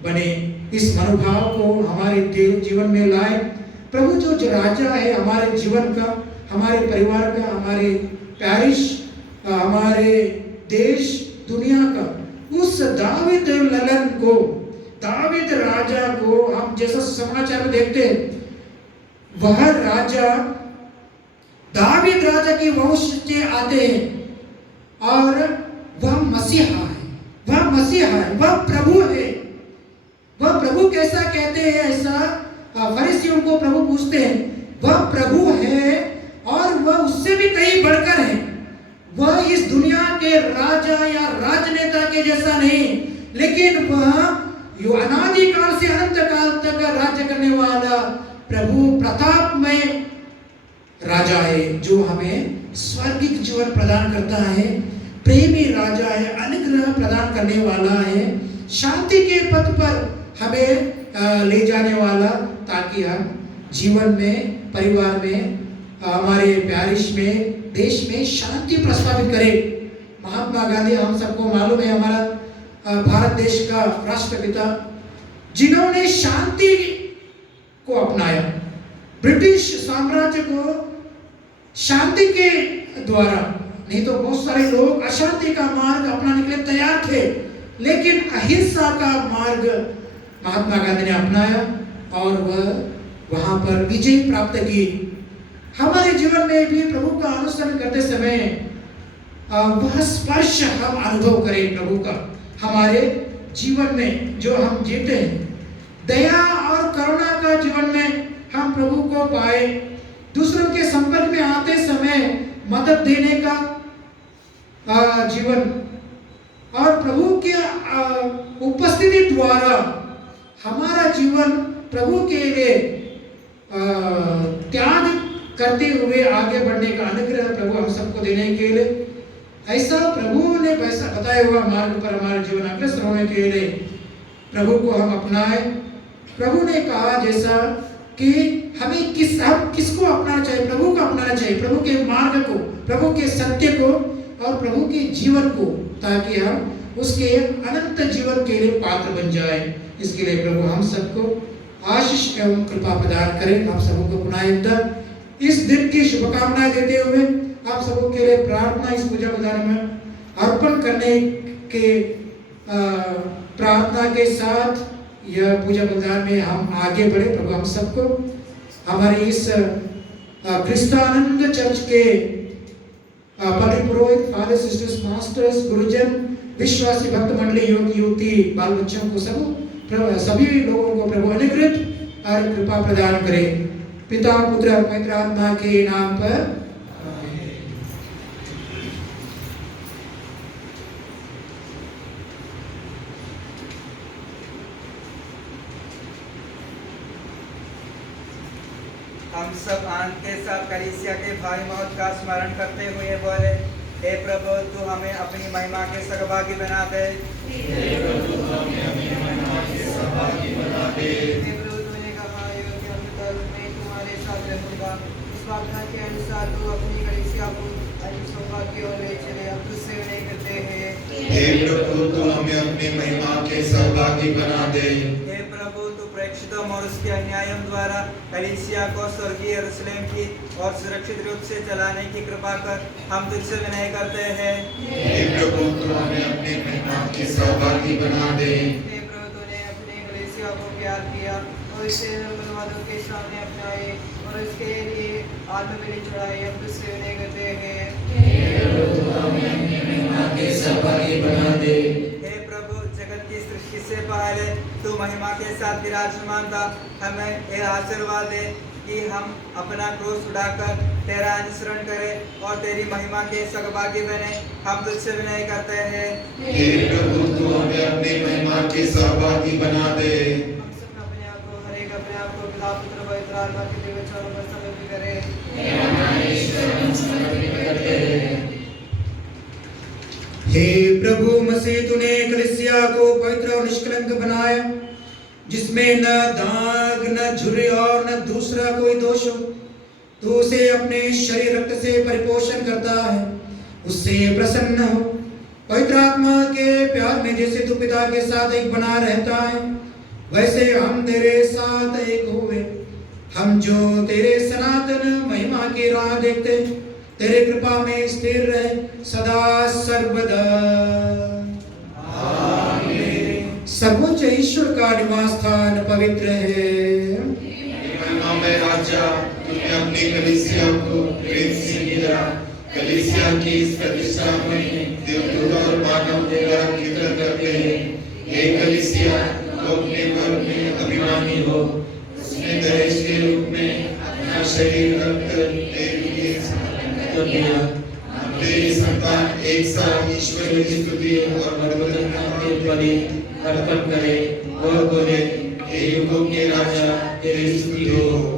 बने। इस मनोभाव को हमारे जीवन में लाए। प्रभु जो राजा है हमारे जीवन का, हमारे परिवार का, हमारे पैरिश, हमारे देश दुनिया का, उस दावीद ललन को, दावीद राजा को हम जैसा समाचार में देखते हैं, वह राजा दावीद राजा की वंश से आते हैं और वह मसीहा है, वह मसीहा है, वह प्रभु है। वह प्रभु कैसा कहते हैं, ऐसा फरीसियों को प्रभु पूछते हैं। वह प्रभु है और वह उससे भी कहीं बढ़कर है। वह इस दुनिया के राजा या राजनेता के जैसा नहीं, लेकिन वह अनादि काल से अनंत काल तक राज्य करने वाला प्रभु प्रताप में राजा है, जो हमें स्वर्गिक जीवन प्रदान करता है, प्रेमी राजा है, अनुग्रह प्रदान करने वाला है, शांति के पथ पर हमें ले जाने वाला, ताकि हम जीवन में, परिवार में, हमारे प्यारिश में, देश में शांति प्रस्तावित करें। महात्मा गांधी हम सबको मालूम है, हमारा भारत देश का राष्ट्रपिता, जिन्होंने शांति को अपनाया। ब्रिटिश साम्राज्य को शांति के द्वारा, नहीं तो बहुत सारे लोग अशांति का मार्ग अपनाने के लिए तैयार थे, लेकिन अहिंसा का मार्ग महात्मा गांधी ने अपनाया और वह वहां पर विजय प्राप्त की। हमारे जीवन में भी प्रभु का अनुसरण करते समय वह स्पर्श हम अनुभव करें प्रभु का, हमारे जीवन में जो हम जीते हैं, दया और करुणा का जीवन में हम प्रभु को पाए। दूसरों के संपर्क में आते समय मदद देने का जीवन, और प्रभु के उपस्थिति द्वारा हमारा जीवन प्रभु के लिए त्याग करते हुए आगे बढ़ने का अनुग्रह प्रभु हम सबको देने के लिए, ऐसा प्रभु ने वैसा बताया हुआ मार्ग पर हमारा जीवन अग्रसर होने के लिए प्रभु को हम अपनाए। प्रभु ने कहा जैसा कि हमें किसको अपनाना चाहिए, प्रभु को अपनाना चाहिए, प्रभु के मार्ग को, प्रभु के सत्य को और प्रभु के जीवन को, ताकि हम उसके अनंत जीवन के लिए पात्र बन जाए। इसके लिए प्रभु हम सबको आशीष एवं कृपा प्रदान करें। आप सबको पुनः एक बार इस दिन की शुभकामनाएं देते हुए आप सबको के लिए प्रार्थना इस पूजा बधाई में अर्पण करने के प्रार्थना के साथ यह पूजा बधाई में हम आगे बढ़े। प्रभु हम सबको हमारे इस क्रिस्तानंद चर्च के पंडित पुरोहित, फादर, सिस्टर्स, मास्टर्स, गुरुजन, विश्वासी भक्त मंडली, युवक युवती, बाल बच्चों को सब सभी लोगों को प्रभु अनुग्रहित और कृपा प्रदान करे। पिता पुत्र और पवित्र आत्मा के नाम पर हम सब आनंद के साथ कलीसिया के भारी मौत का स्मरण करते हुए बोले, हे प्रभु तू हमें अपनी महिमा के सहभागी बना दे। हे प्रभु तूने कहा कि हम कल मैं तुम्हारे साथ रहूंगा। इस वाचा के अनुसार तू अपनी कलीसिया को सौभाग्य की ओर ले चले। हम तुझसे विनय करते हैं, हे प्रभु तू हमें अपनी महिमा के सहभागी बना दे। हे प्रभु तू प्रेक्षितों और उसके अन्यायों द्वारा कलीसिया को स्वर्गीय यरूशलेम की और सुरक्षित रूप से चलाने की कृपा कर। हम तुझसे विनय करते हैं, हे प्रभु तू हमें अपनी महिमा के सहभागी बना दे। हे प्रभु तूने अपने कलीसिया को प्यार किया और इसे धर्मवादों के सामने अपनाए और इसके लिए आत्मबलि चढ़ाए। हम तुझसे विनय करते हैं, हे प्रभु तू हमें अपनी महिमा के सहभागी बना दे। हे प्रभु जगत की सृष्टि से पहले तू महिमा के साथ विराजमान था। हमें यह आशीर्वाद दे कि हम अपना क्रूस उठाकर तेरा अनुसरण करें और तेरी महिमा के सहभागी बने। हम तुझसे विनय करते हैं, हे प्रभु तू हमें अपनी महिमा के सहभागी बना दे। हम सब अपने आप को हर एक अपने आप को पिता पुत्र पवित्र आत्मा के दिव्य चरणों पर समर्पित करें। हे प्रभु मसीह तूने कलीसिया को पवित्र और निष्कलंक बनाया, जिसमें न दाग न झुर्री और न दूसरा कोई दोष हो। तू उसे अपने शरीर रक्त से परिपोषण करता है, उससे प्रसन्न हो। पवित्र आत्मा के प्यार में जैसे तू पिता के साथ एक बना रहता है, वैसे हम तेरे साथ एक हुए। हम जो तेरे सनातन महिमा की राह देखते तेरे कृपा में स्थिर रहे सदा सर्वदा। आमीन। सर्वोच्च ईश्वर का निवास स्थान पवित्र है। में राजा तूने अपनी कलीसिया को प्रेम से किया। कलीसिया की इस प्रतिष्ठा में देवदूत और मानव तेरा कीर्तन करते हैं। हे कलीसिया तो अपने मन में अभिमानी हो। उसने दहेज के रूप में अपना शरीर रखकर तेरे लिए कर दिया। तेरी संतान एक साथ ईश्वर की स्तुति और वंदना के बलि अर्पण करे और बोले, हे युगों के राजा तेरी स्तुति हो।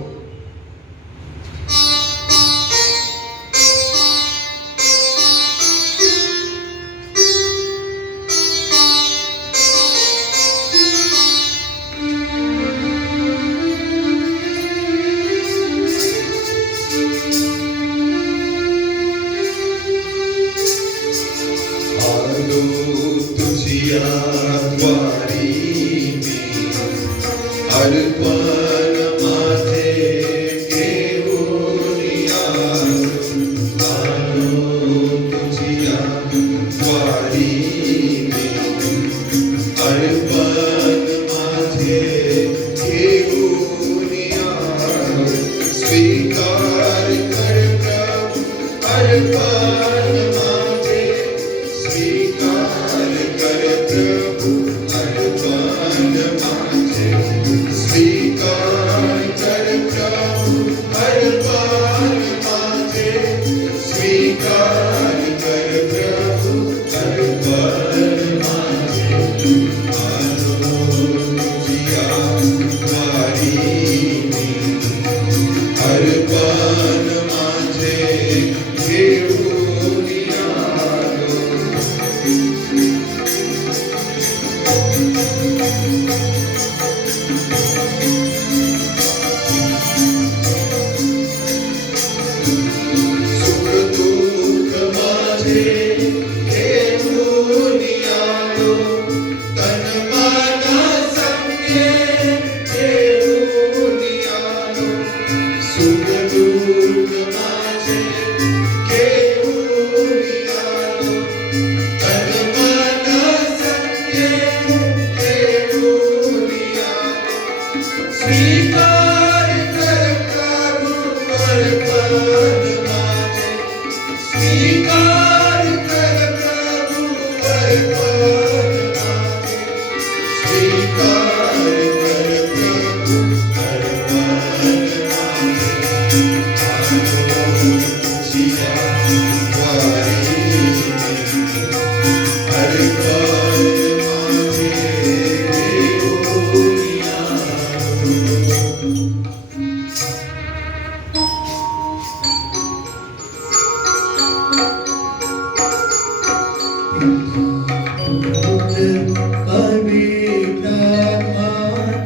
पुत्र पवित्र आत्मा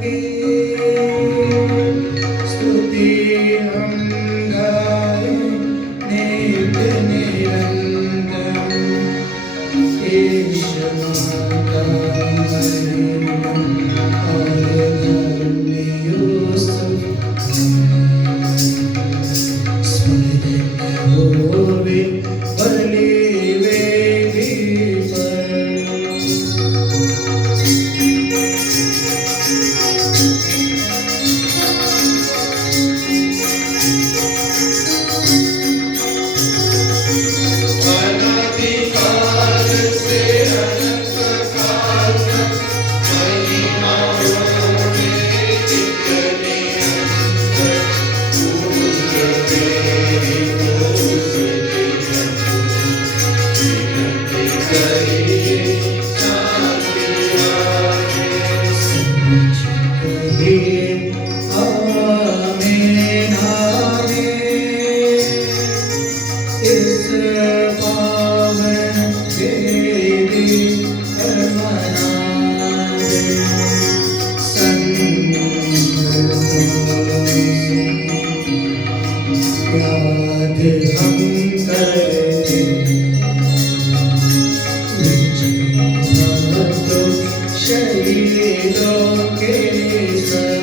की स्तुति हम गाएं नित्य निरंतर। ईश माता मरियम और धर्मी यूसुफ स्मरण होवे बलि वेदी पर। आमीन आमीन। इस पावन वेदी पर मनावे याद हम करते भक्तों शहीदों के संग।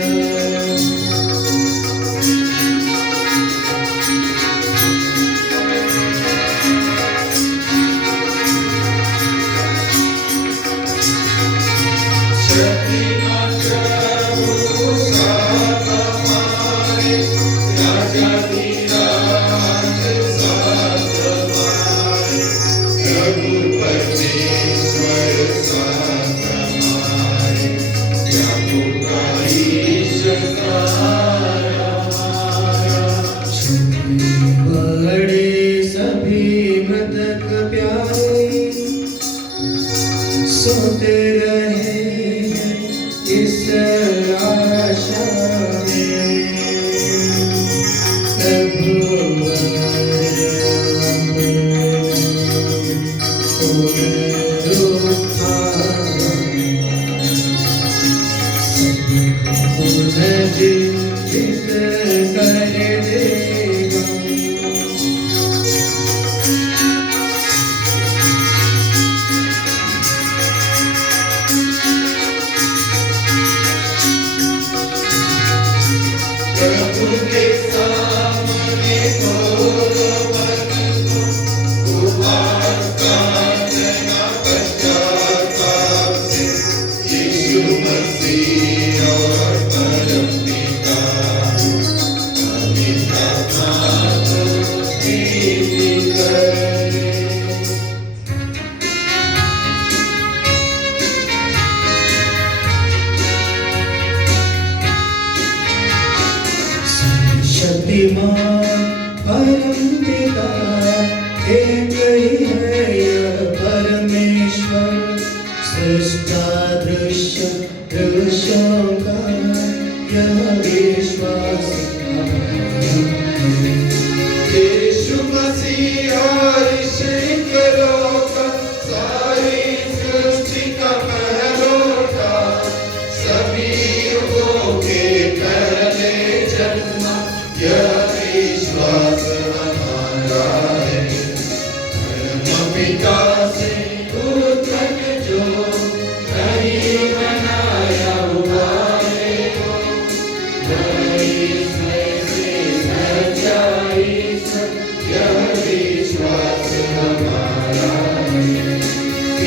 बड़े सभी मृतक प्यारे सोते रहे हैं इस आशा में। प्रभु जीवित कर देगा। प्रभु के सामने खोलो मन को, उपवास प्रार्थना पश्चाताप से यीशु मसीह और परम पिता पवित्र आत्मा को प्रीति करे। शक्तिमान परम पिता एक ही है यह परमेश्वर, सृष्टा दृश्य दृश्यों का यह विश्वास यीशु मसीह ऋषिकलों का सारी सृष्टि का पहलौठा, सभी युगों के पहले जन्म यह विश्वास हमारा है। परम पिता से उत्पन्न जो नहीं बनाया हुआ है वो, वही से सच्चाई सब यह विश्वास हमारा है।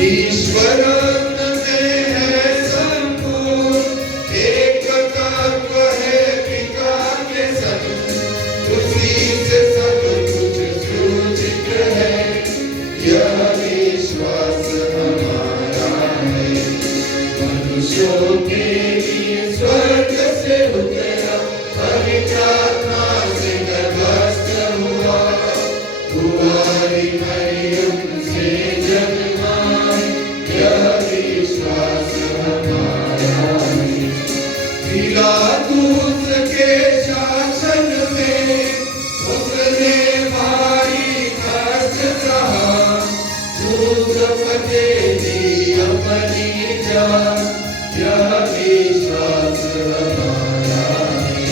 ईश्वर में है संपूर्ण, एक तत्व है पिता के संग, उसी से सब कुछ सूचित है यह विश्वास हमारा है। मनुष्यों के लिए स्वर्ग से उतरा, पवित्र आत्मा से गर्भस्थ हुआ, कुंवारी मरियम से जन्माए यह विश्वास हमारा है। पिलातुस के शासन में उसने भारी कष्ट सहा, क्रूस पर दे दी अपनी विचार यह विश्वास हमारा है।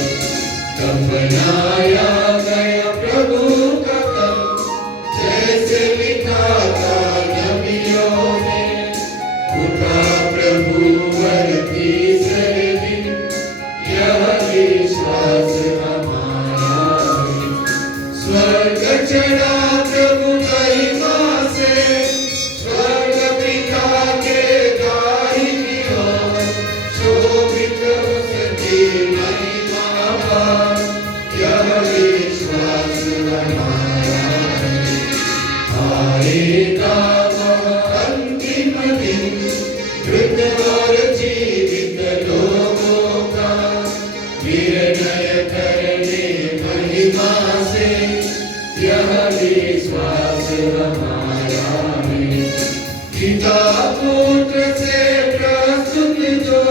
दफनाया गया प्रभु का तन, जैसे लिखा था नबियों ने, उठा प्रभु वर तीसरे दिन, यह विश्वास हमारा है। स्वर्ग चढ़ा प्रभु महिमा से, स्वर्ग पिता के दाहिनी ओर, शोभित उसकी महिमा पर, यह विश्वास हमारा है। आएगा वह अंतिम दिन, मृत और जीवित लोगों का निर्णय करने महिमा से, यह विश्वास हमारा है। पिता पुत्र से प्रस्तुत जो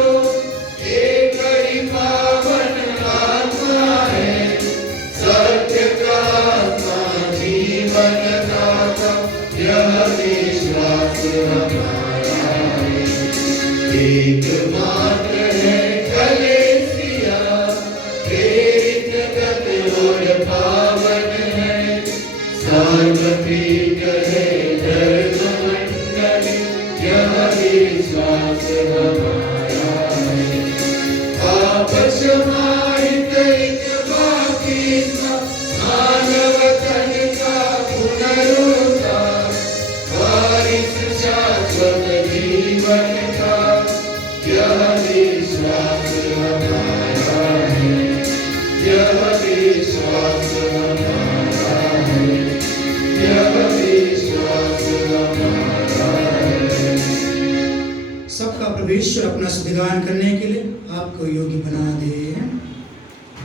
एक ही पावन आत्मा है, सत्य का आत्मा जीवन दाता, यह विश्वास हमारा है। एकमात्र है कलीसिया, प्रेरित गत और पावन है, सार्वत्रिक है धर्ममंडली, यह विश्वास हमारा है। पाप क्षमाहित एक बपतिस्मा, मानव तन का पुनरुद्धार, वारिस शाश्वत जीवन का, यह विश्वास हमारा है। यह विश्वास हमारा है। यह विश्वास हमारा है। सबका परमेश्वर अपना स्तुतिगान करने के लिए आपको योग्य बना दे।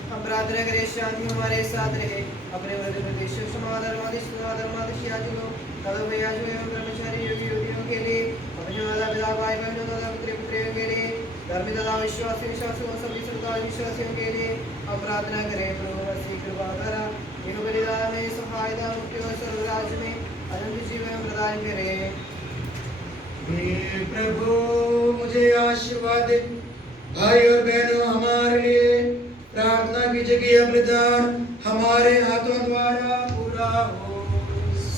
हम प्रार्थना करें शांति हमारे साथ रहे, अपने वर्ग प्रदेश समाधर्मादिश्याजिलों तदोपयाजों एवं ब्रह्मचारी योगी योगियों के लिए, अपने माता पिता भाई बहनों तथा पुत्र पुत्रियों के लिए, धर्मी तथा विश्वासी विश्वासियों सभी श्रद्धा विश्वासियों के लिए हम प्रार्थना करें। प्रभु मसीह कृपा करा, एक बलिदान में सहायता मुक्ति और स्वर्गराज में अनंत जीवन प्रदान करें। हे प्रभु मुझे आशीर्वाद दे। भाई और बहनों, हमारे लिए प्रार्थना कीजिए कि यह बलिदान हमारे हाथों द्वारा पूरा हो।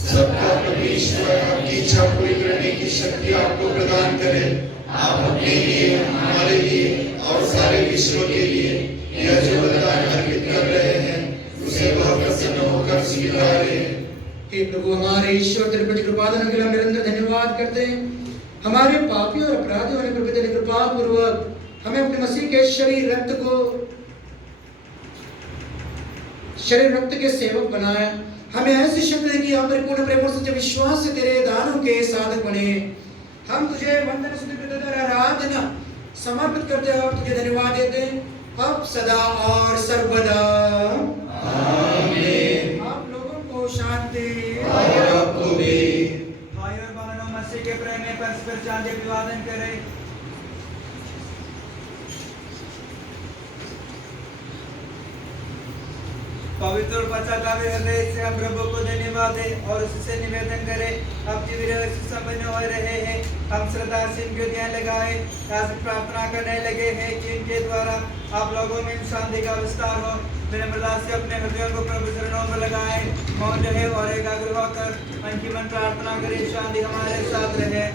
सबका परमेश्वर आपकी इच्छा पूरी करने की शक्ति आपको प्रदान करे। आप अपने लिए, हमारे लिए और सारे विश्व के लिए यह जो बलिदान अर्पित कर रहे हैं, उसे वह प्रसन्न होकर स्वीकारे। हे प्रभु हमारे ईश्वर, तेरे प्रति कृपादान के लिए हम निरंतर धन्यवाद करते हैं। हमारे पापी और अपराधियों ने प्रभु तेरी कृपा पूर्वक हमें अपने मसीह के शरीर रक्त के सेवक बनाया। हमें ऐसी शक्ति दी कि हम परिपूर्ण प्रेम और सच्चे विश्वास से तेरे दानों के साधक बने। हम तुझे वंदन स्तुति कृतज्ञता और आराधना समर्पित करते हैं और तुझे धन्यवाद देते हैं अब सदा और सर्वदा। आमीन। आप लोगों को शांति। और आपको भी। भाई और बहनों, मसीह के प्रेम में परस्पर शांति अभिवादन करें। पवित्र और पश्चातापी हृदय से हम प्रभु को धन्यवाद दें और उससे निवेदन करें। अब जीवित से संपन्न हो रहे हैं, हम श्रद्धा से इनके ध्यान लगाए, प्रार्थना करने लगे हैं कि इनके द्वारा आप लोगों में शांति का विस्तार हो। विनम्रता से अपने हृदयों को प्रभु चरणों में लगाए, मौन रहे और एकाग्र होकर अंतिम प्रार्थना करें। शांति हमारे साथ रहे।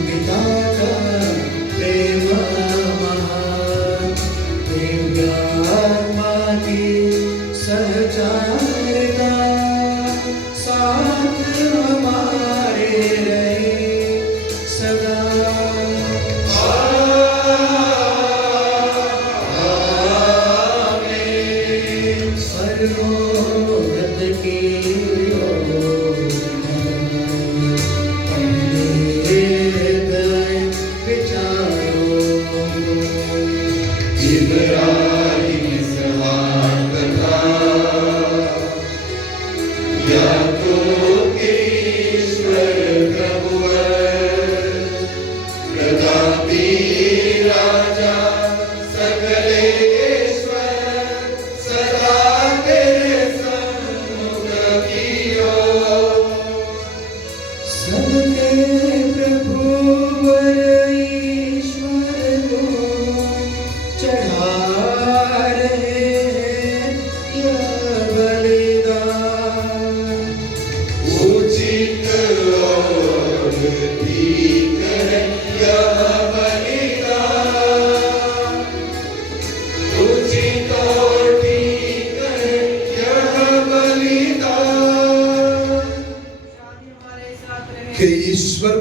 पिता का प्रेम महान, दिव्य आत्मा की सहचारिता साथ हमारे रहे सदा। परमोन्नत की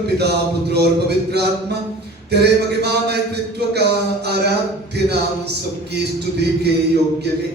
पिता पुत्र और पवित्र आत्मा तेरे महिमामय तत्व का आराध्य नाम सबकी स्तुति के योग्य है,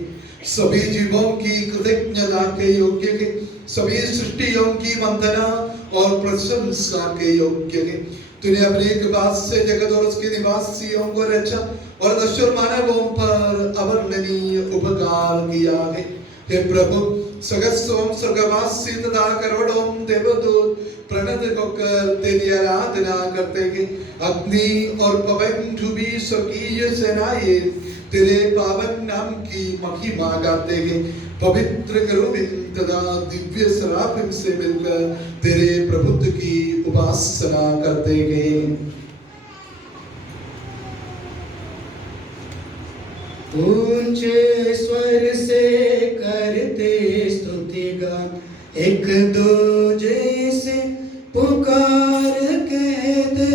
सभी जीवों की कृतज्ञता के योग्य है, सभी सृष्टियों की वंदना और प्रशंसा के योग्य है। तूने अपने एक बात से जगत और उसके निवासियों को रचा और नश्वर मानवों पर अवर्णनीय उपकार किया है। हे प्रभु, सहस्रों स्वर्गवासी तथा करोड़ों देवदूत प्रणत होकर तेरी आराधना करते हैं। अग्नि और पवन भी स्वकीय सेनाएं तेरे पावन नाम की महिमा गाते हैं। पवित्र करूबिन तथा दिव्य सराफिन से मिलकर तेरे प्रभुत्व की उपासना करते हैं। ऊंचे स्वर से करते स्तुति गान, एक दूजे से पुकार कहते।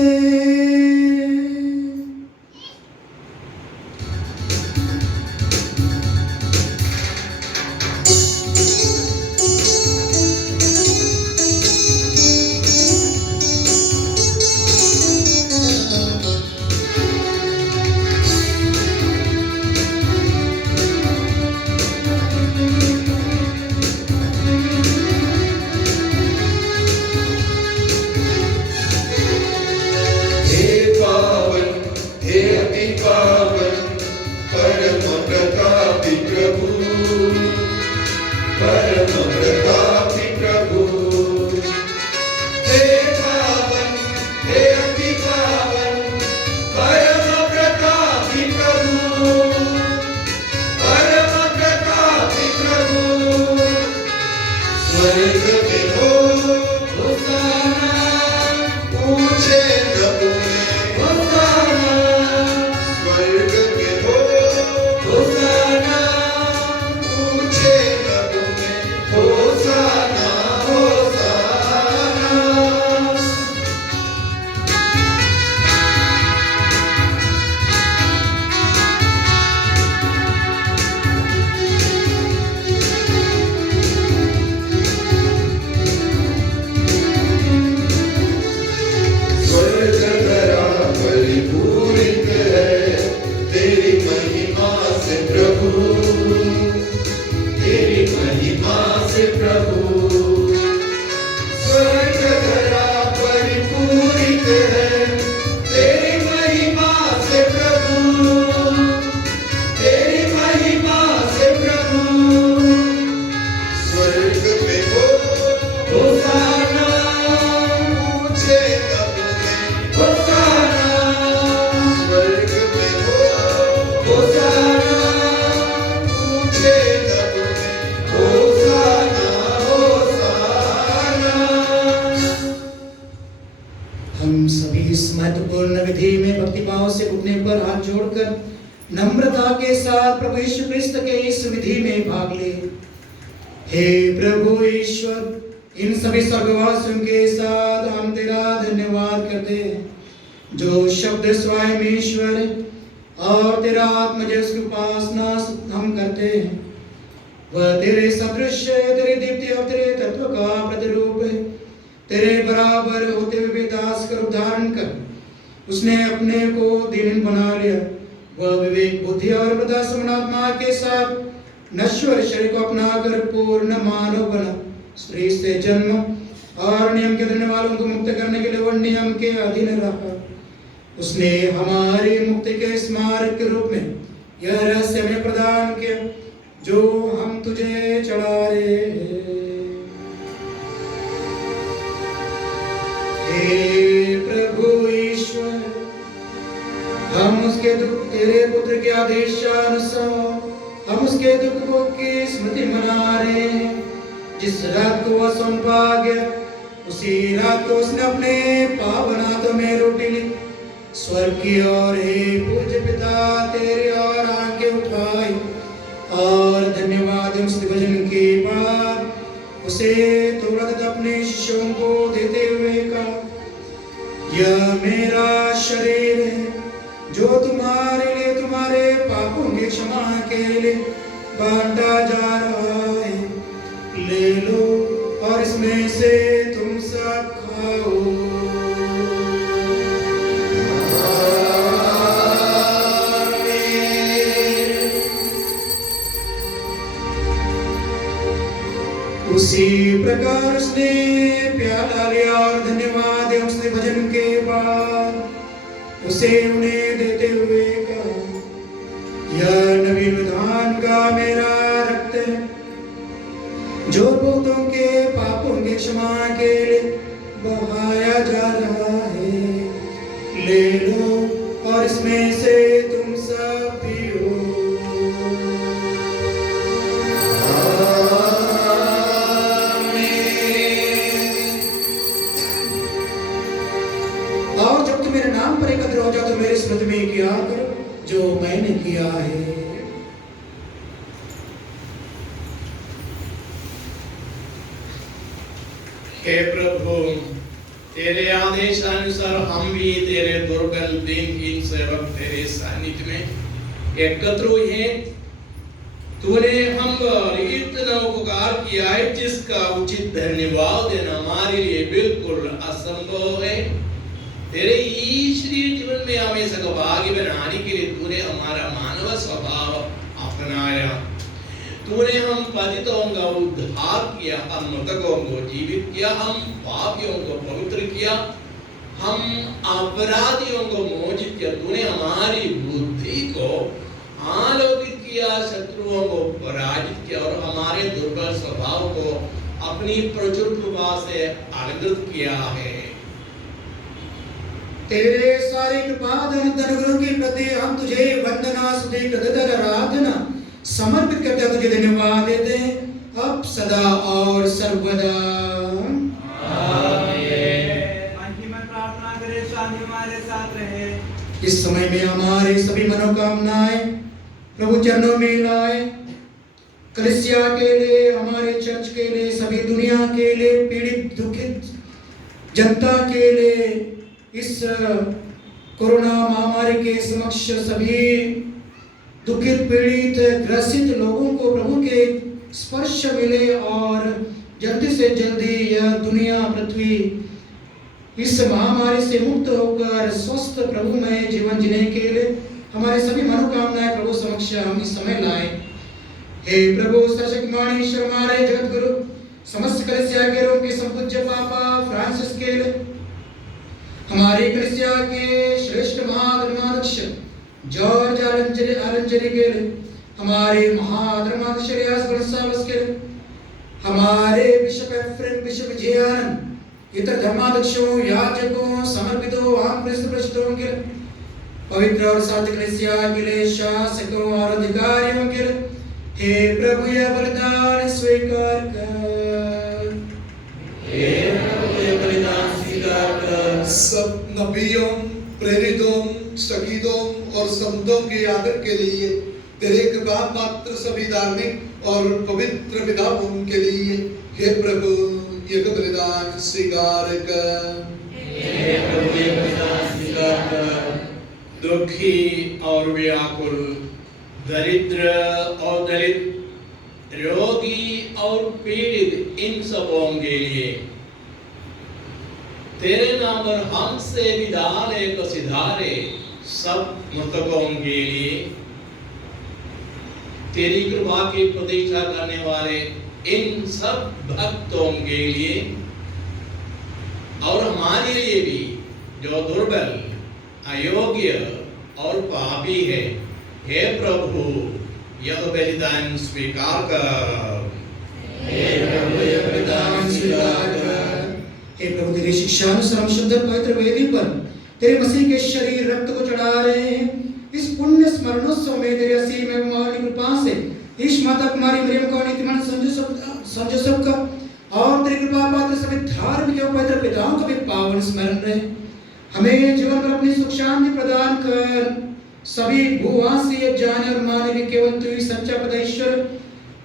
नम्रता के साथ प्रभु यीशु क्रिस्त के इस विधि में भाग ले। हे प्रभु ईश्वर, इन सभी स्वर्गवासियों के साथ हम तेरा धन्यवाद करते हैं जो शब्द स्वयं ईश्वर और तेरा आत्मा जिसकी उपासना हम करते हैं। वह तेरे सदृश, तेरे दीप्ति और तेरे तत्व का प्रतिरूप है। तेरे बराबर होते हुए दास कर उदाहरण कर उसने अपने को दीन बना लिया। वह विवेक, बुद्धि और वृद्धा समात्मा के साथ नश्वर शरीर को अपना कर पूर्ण मानव बना। स्त्री से जन्म और नियम के देने वालों को मुक्त करने के लिए वह नियम के अधीन रहा। उसने हमारी मुक्ति के स्मारक के रूप में यह रहस्य हमें प्रदान किया जो हम तुझे चढ़ा रहे हैं। हे प्रभु ईश्वर, हम उसके दुख तेरे पुत्र के आदेशानुसार हम उसके दुखों की स्मृति मना रहे हैं। जिस रात को वह सौंपा गया उसी रात को उसने अपने पावन हाथों में रोटी ली। स्वर्ग की ओर, हे पूज्य पिता, तेरी ओर आंखें उठाई और धन्यवाद उस भजन के बाद उसे तुरंत अपने शिष्यों को देते हुए कहा, यह मेरा शरीर है जो तुम्हारे लिए तुम्हारे पापों की क्षमा के लिए बांटा जा रहा है। ले लो और इसमें से तुम सब खाओ। उसी प्रकार उसने प्याला लिया और धन्यवाद एवं उसने भजन के बाद उसे उन्हें देते हुए कहा, यह नवीन विधान का मेरा रक्त है, जो बहुतों के पापों की क्षमा के लिए बहाया जा रहा है। ले लो और इसमें से तुम सब पियो। और जब तुम मेरे नाम पर एकत्र हो जाओ तो मेरे स्मृति में किया करो जो मैंने किया है। हे प्रभु, तेरे आदेशानुसार हम भी तेरे दुर्बल दीनहीन सेवक तेरे सानिध्य में एकत्र हुए हैं। तूने हम पर इतना उपकार किया है जिसका उचित धन्यवाद देना हमारे लिए बिल्कुल असंभव है। तेरे ईश्वरीय जीवन में हमें सहभागी बनाने के लिए तूने हमारा मानव स्वभाव अपनाया। तूने हम पतितों का उद्धार किया, हम मृतकों को जीवित किया, हम पापियों को पवित्र किया, हम अपराधियों को मोचित किया। तूने हमारी बुद्धि को आलोकित किया, शत्रुओं को पराजित किया और हमारे दुर्बल स्वभाव को अपनी प्रचुर कृपा से अलंकृत किया है। तेरे सारे कृपा धन अनुग्रह के प्रति हम तुझे वंदना स्तुति कृतज्ञता आराधना समर्पित करते हैं, तुझे धन्यवाद देते हैं अब सदा और सर्वदा। अंतिम प्रार्थना करें, शांति हमारे साथ रहे। इस समय में हमारे सभी मनोकामनाएं प्रभु चरणों में लाए। कलीसिया के लिए, हमारे चर्च के लिए, सभी दुनिया के लिए, पीड़ित दुखित जनता के लिए, इस कोरोना महामारी के समक्ष सभी दुखित पीड़ित ग्रसित लोगों को प्रभु के स्पर्श मिले और जल्दी से जल्दी यह दुनिया पृथ्वी इस महामारी से मुक्त होकर स्वस्थ प्रभुमय जीवन जीने के लिए हमारे सभी मनोकामनाएं प्रभु समक्ष हम इस समय लाए। हे प्रभु सर्वशक्तिमान ईश्वर हमारे जगत गुरु समस्त कलीसिया के रोम के संपूज्य पापा फ्रांसिस के लिए, हमारी कलीसिया के श्रेष्ठ महाधर्माध्यक्ष जॉर्ज आलंजरी के लिए, हमारे महाधर्माध्यक्ष रियाज गोंसाल्विस के लिए, हमारे बिशप एफ्रेम, बिशप जियानंद, इतर धर्माध्यक्षों, याजकों, समर्पितों, आम प्रेषितों के लिए, पवित्र और सात्विक कलीसिया के लिए, शासकों और अधिकारियों के लिए, हे प्रभु यह बलिदान स्वीकार कर। हे प्रभु यह बलिदान स्वीकार कर। सब नबियों, प्रेरितों, शहीदों और संतों के आदर के लिए, तेरे कृपा पात्र सभी धार्मिक और पवित्र पिताओं के लिए, हे प्रभु यह बलिदान स्वीकार कर। हे प्रभु यह बलिदान स्वीकार कर। दुखी और व्याकुल, दरिद्र और दलित, रोगी और पीड़ित, इन सबों के लिए तेरे नाम पर हमसे विदा लेकर सिधारे सब मृतकों के लिए, तेरी कृपा की प्रतीक्षा करने वाले इन सब भक्तों के लिए और हमारे लिए भी जो दुर्बल, अयोग्य और पापी है, हे प्रभु यह बलिदान स्वीकार कर। हे प्रभु यह बलिदान स्वीकार कर। हे प्रभु तेरी शिक्षा अनुसार हम शुद्ध पवित्र वेदी पर तेरे मसीह के शरीर रक्त को चढ़ा रहे हैं। इस पुण्य स्मरणोत्सव में तेरे असीम एवं महान कृपा से ईश माता कुमारी मरियम का नीतिमान संत जोसेफ का और तेरी कृपा पात्र सभी धार्मिक एवं पवित्र पिताओं का भी पावन स्मरण रहे। हमें जीवन पर अपनी सुख शांति प्रदान कर। सभी भूवासी अब जाने और माने कि केवल तू ही सच्चा परमेश्वर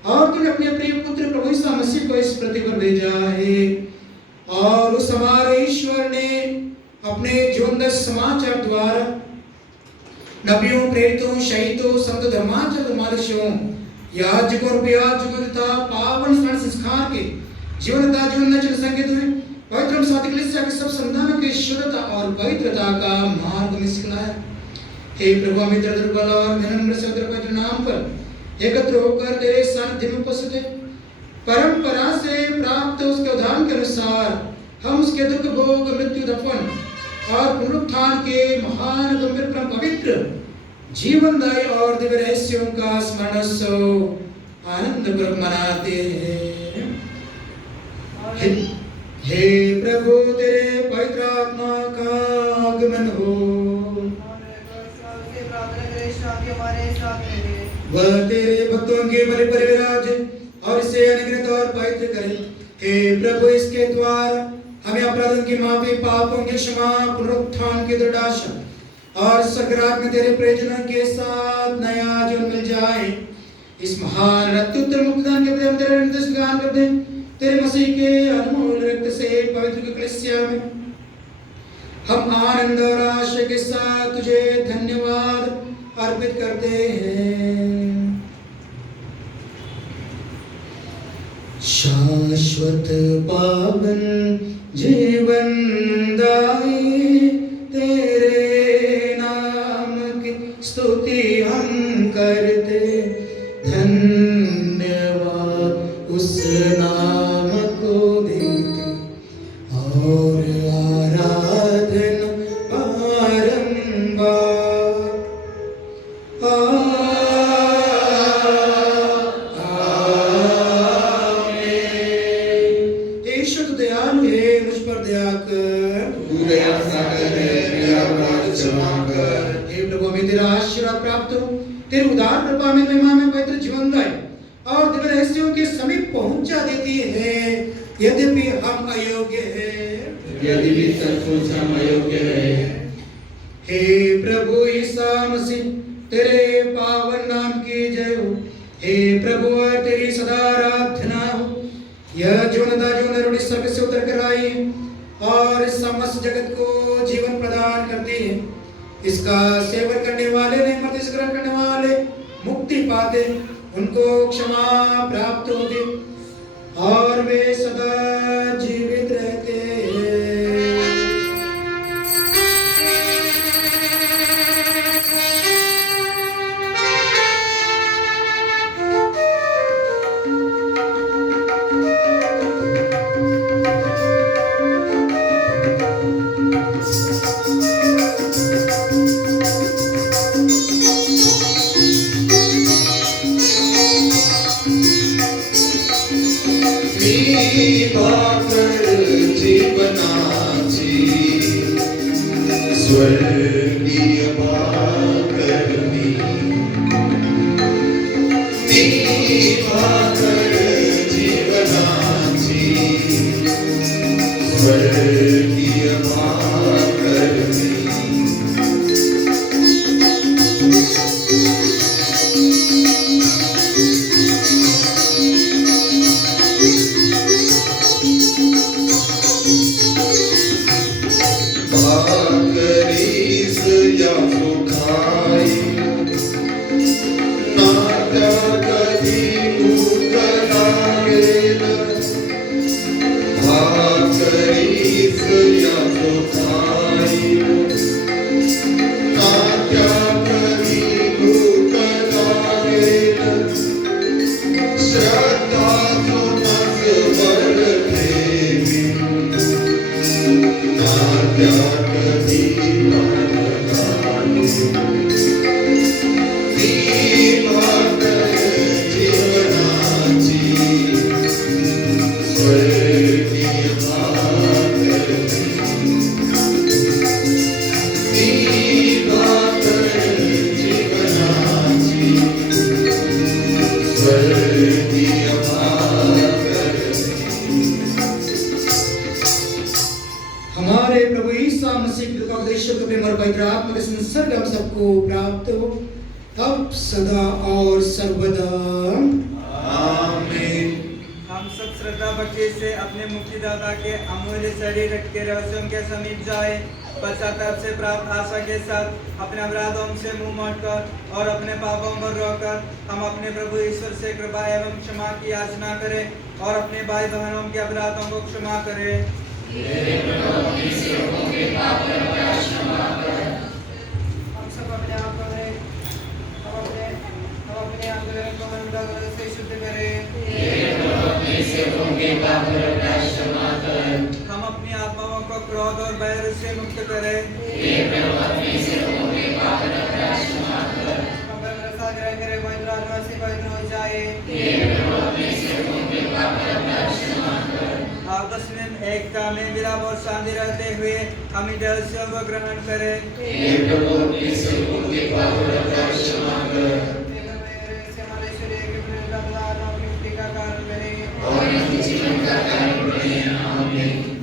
और तूने अपने प्रिय पुत्र प्रभु यीशु मसीह को इस पृथ्वी पर भेजा है और उस हमारे ईश्वर ने अपने जीवनदर्श समाचार द्वारा नबियों, प्रेरितों, शहीदों, संत धर्माचर्यों, याजकों और याजकों तथा पावन स्मरण संस्कार के जीवनता जीवन चल संकेत हुए पवित्र सात्विक कलीसिया के सब संतानों की शुद्धता और पवित्रता का मार्ग में सिखलाया। हे प्रभु हम इधर दुर्बल और विनम्र से पवित्र नाम पर एकत्र होकर तेरे सानिध्य में उपस्थित हैं। परंपरा से प्राप्त उसके उदाहरण के अनुसार हम उसके दुख भोग मृत्यु दफन और पुनरुत्थान के महान गंभीर परम पवित्र जीवनदायी और दिव्य रहस्यों का स्मरण आनंद पूर्वक मनाते हैं। हे प्रभु तेरे पवित्र आत्मा का आगमन हो, वह तेरे भक्तों के बल पर विराजे और इसे अनुग्रहित और पवित्र करे। हे प्रभु इसके द्वारा हमें अपराधों की माफी, पापों की क्षमा, पुनरुत्थान की दृढ़ आशा और स्वर्गराज में तेरे प्रयोजनों के साथ नया जीवन मिल जाए। इस महान रत्तोत्तर मुक्तिदान के प्रति हम तेरा निर्देश गान करते हैं। तेरे मसीह के अनमोल रक्त से पवित्र कलीसिया में हम आनंद और आशा के साथ तुझे धन्यवाद अर्पित करते हैं। शाश्वत पावन जीवन दाई तेरे नाम की स्तुति हम करते, धन्यवाद उस नाम को देते और आराधना बारंबार। ईश्वर दयालु है, मुझ पर दया कर, तू दया सागर है, मेरा अपराध क्षमा कर। हे प्रभु हमें तेरा आशीर्वाद प्राप्त हो, तेरी उदार कृपा में महिमा में पवित्र जीवन दाई और दिव्य रहस्यों के समीप पहुंचा देती है। यद्यपि हम अयोग्य हैं, यदि भी सचमुच हम अयोग्य हैं। हे प्रभु ईसा मसीह तेरे पावन नाम की जय हो। हे प्रभु तेरी सदा आराधना हो। यह जीवनदा जो नरुणी स्वर्ग से उतर कर आई और समस्त जगत को जीवन प्रदान करती है। इसका सेवन करने वाले ने मत ग्रहण करने वाले मुक्ति पाते, उनको क्षमा प्राप्त होती और वे सदा जीवित रहते हैं। स्वर्गीय भाकर जीवनाची, स्वर्गीय भाकर हमारे प्रभु ईसा मसीह की कृपा ईश्वर के प्रेम और पवित्र आत्मा के संसर्ग हम सबको प्राप्त हो अब सदा और सर्वदा आमीन। हम सब श्रद्धा भक्ति से अपने मुक्तिदाता के अमूल्य शरीर के रहस्यों के समीप जाए, पश्चाताप से प्राप्त आशा के साथ अपने अपराधों से मुंह मोड़कर और अपने पापों पर रोकर हम अपने प्रभु ईश्वर से कृपा एवं क्षमा की याचना करें और अपने भाई बहनों के अपराधों को क्षमा करें। हम सब अपने आप करें, हम अपने अंतरंग को मन से शुद्ध करें। हम अपनी आत्माओं को क्रोध और बैर से मुक्त करें। ग्रहण करे पवित्र आत्मा से पवित्र हो जाए। आपस में एकता में विलाप और शांति रहते हुए हम इन रहस्यों को ग्रहण करें।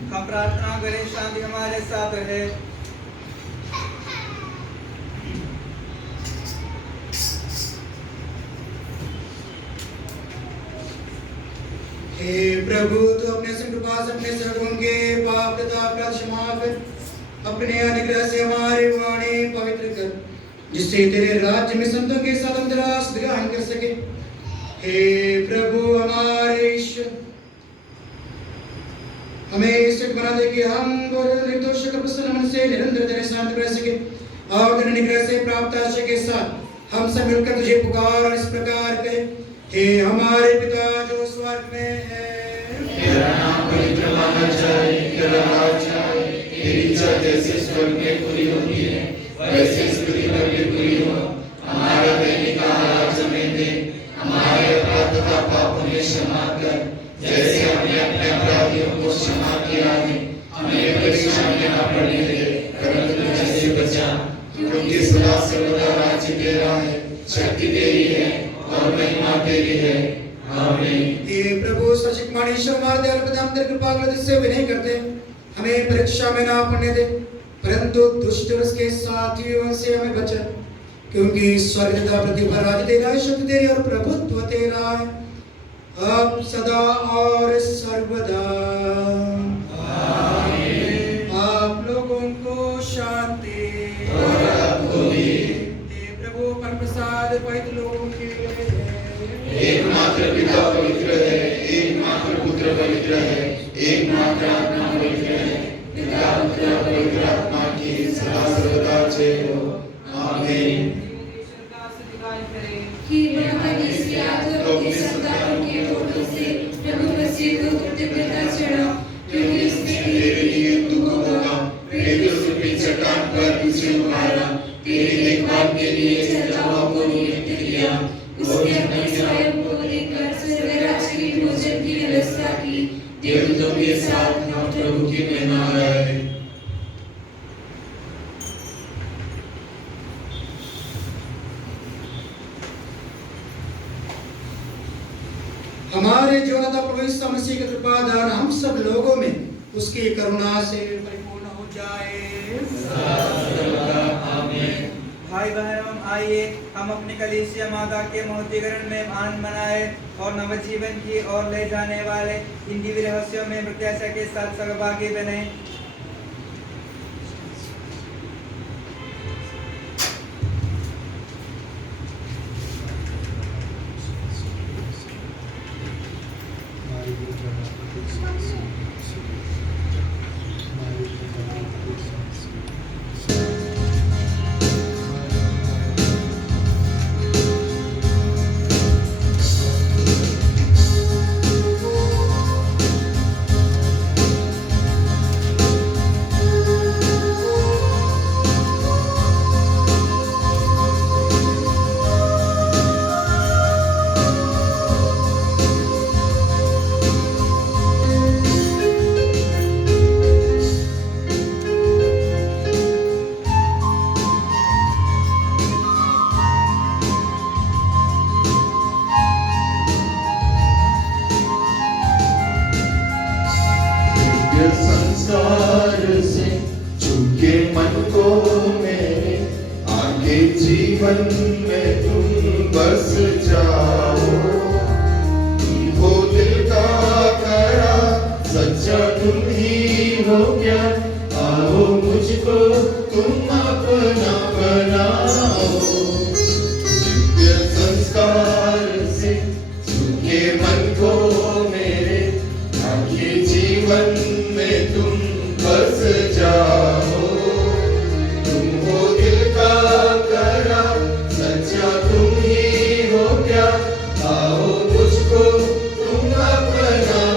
हम प्रार्थना करें शांति हमारे साथ रहे। हे प्रभु, तू अपने से कृपा से अपने सेवकों के पाप तथा अपराध क्षमा कर। अपने अनुग्रह से हमारी वाणी पवित्र कर, जिससे तेरे राज्य में संतों के साथ हम तेरा आशीष ग्रहण कर सके। हे प्रभु हमारे ईश्वर, हमें इस बना दे कि हम निर्दोष प्रसन्न मन से निरंतर तेरे साथ रह सके और तेरे अनुग्रह से प्राप्त आशा के साथ हम सब मिलकर तुझे पुकार और इस प्रकार करें। हे हमारे पिता जो स्वर्ग में है, तेरा नाम पवित्र माना जाए, तेरा राज्य आए, तेरी इच्छा जैसे स्वर्ग में पूरी होती है वैसे इस पृथ्वी पर भी पूरी हो। हमारा दैनिक आहार आज हमें दे, हमारे अपराध तथा पापों में क्षमा कर, जैसे हमने अपने अपराधियों को क्षमा किया है। हमें परीक्षा में न पड़ने दे, परंतु तुझसे बचा, क्योंकि सदा सर्वदा राज्य तेरा है, शक्ति तेरी है और महिमा तेरी है। आमीन। हे प्रभु सर्वशक्तिमान ईश्वर हमारे दयालु पिता, हम तेरी कृपा कर तुझसे विनय करते हैं, हमें परीक्षा में ना पड़ने दे, परंतु दुष्ट और उसके साथियों से हमें बचा, क्योंकि स्वर्ग तथा पृथ्वी पर राज्य तेरा है, शक्ति तेरी और प्रभुत्व तेरा है, अब सदा और सर्वदा। आमीन। आप लोगों को शांति। और आपको भी। हे प्रभु पर प्रसाद पवित्र लोगों के लिए एकमात्र पिता पवित्र है, एकमात्र पुत्र पवित्र है, एकमात्र आत्मा पवित्र है, पिता पुत्र पवित्र आत्मा की सदा सर्वदा जय हो। आमीन। कि ब्रह्मांड से आत्मा के संतानों के होठों से प्रभु मसीह को कृतज्ञता चढ़ा, क्योंकि उसने तेरे लिए दुख होगा, पेट्रोस रूपी चट्टान पर तुझे उतारा, तेरी देखभाल के लिए चट्टानों को नियुक्त किया, उसने अपने स्वयं को लेकर स्वर्ग राज्य के भोजन की व्यवस्था की। देवदूतों के साथ हम प्रभु की महिमा गाए। हमारे जो अनंत प्रभु यीशु मसीह की कृपा दान हम सब लोगों में उसकी करुणा से परिपूर्ण हो जाए। भाई बहनों, आइए हम अपनी कलीसिया माता के मोतीकरण में आनंद मनाए और नवजीवन की ओर ले जाने वाले इन दिव्य रहस्यों में प्रत्याशा के साथ सहभागी बने। संसार से चुके मन को मेरे, आगे जीवन में तुम बस जाओ। तुम हो दिल का खरा सच्चा, तुम ही हो क्या, आओ मुझको तुम अपना बनाओ। दिव्य संस्कार से चुके मन को मेरे, आगे जीवन में तुम बस जाओ। तुम हो दिल का करा सच्चा, तुम ही हो क्या, आओ मुझको तुम अपना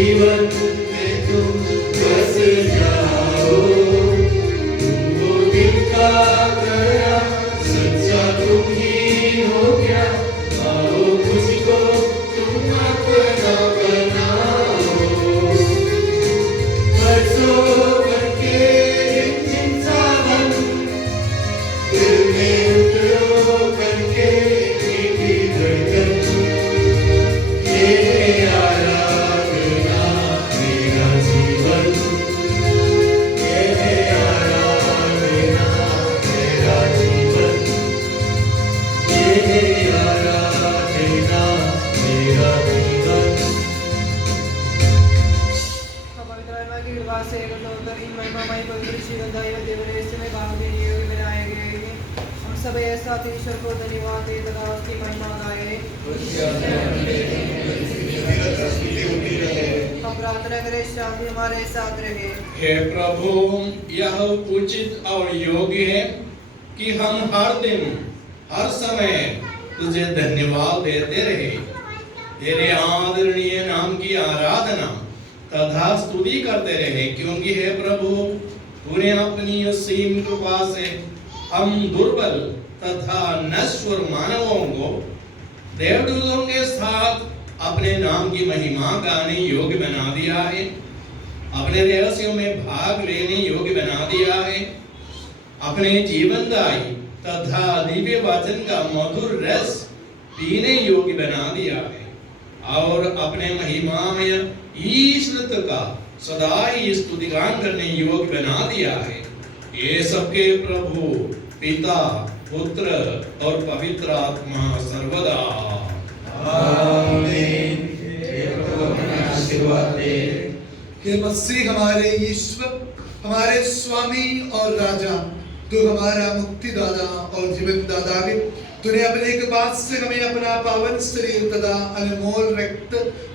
जीवन में तुम बस जाओ, वो दिल का गया सच्चा तुम ही हो क्या, आओ मुझको तुम अपना बनाओ, बरसों भर के रिमझिम सावन दिल में उतरो करके मीठी धड़कन, ये आराधना मेरा जीवन, ये आराधना मेरा जीवन, ये आराधना मेरा जीवन। पवित्र आत्मा की कृपा से एकत्र होकर इन महिमामय पवित्र श्रीगंधाई व देवरेश में भाग लेने योग्य बनाए गए हैं। हम सब एक साथ ईश्वर को धन्यवाद दें तथा उसकी महिमा गाएं। हम प्रार्थना करें शांति हमारे साथ रहे। हे प्रभु, यह उचित और योग्य है कि हम हर दिन हर समय तुझे धन्यवाद देते रहे, तेरे आदरणीय नाम की आराधना तथा स्तुति करते रहे, क्योंकि हे प्रभु तूने अपनी असीम कृपा से हम दुर्बल तथा नश्वर मानवों को देवदूतों के साथ अपने नाम की महिमा गाने योग्य बना दिया है, अपने रहस्यों में भाग लेने योग्य बना दिया है, अपने जीवनदायी तथा दिव्य वचन का मधुर रस पीने योग्य बना दिया है, और अपने महिमामय ईश्वरत्व का सदा ही स्तुतिगान करने योग्य बना दिया है। ये सबके प्रभु पिता पुत्र और पवित्र आत्मा सर्वदा आमीन। आशीर्वाद दे। हे मसीह हमारे ईश्वर, हमारे स्वामी और राजा, तू हमारा मुक्तिदाता और जीवन दाता है। तूने अपने एक बात से हमें अपना पावन शरीर तथा अनमोल रक्त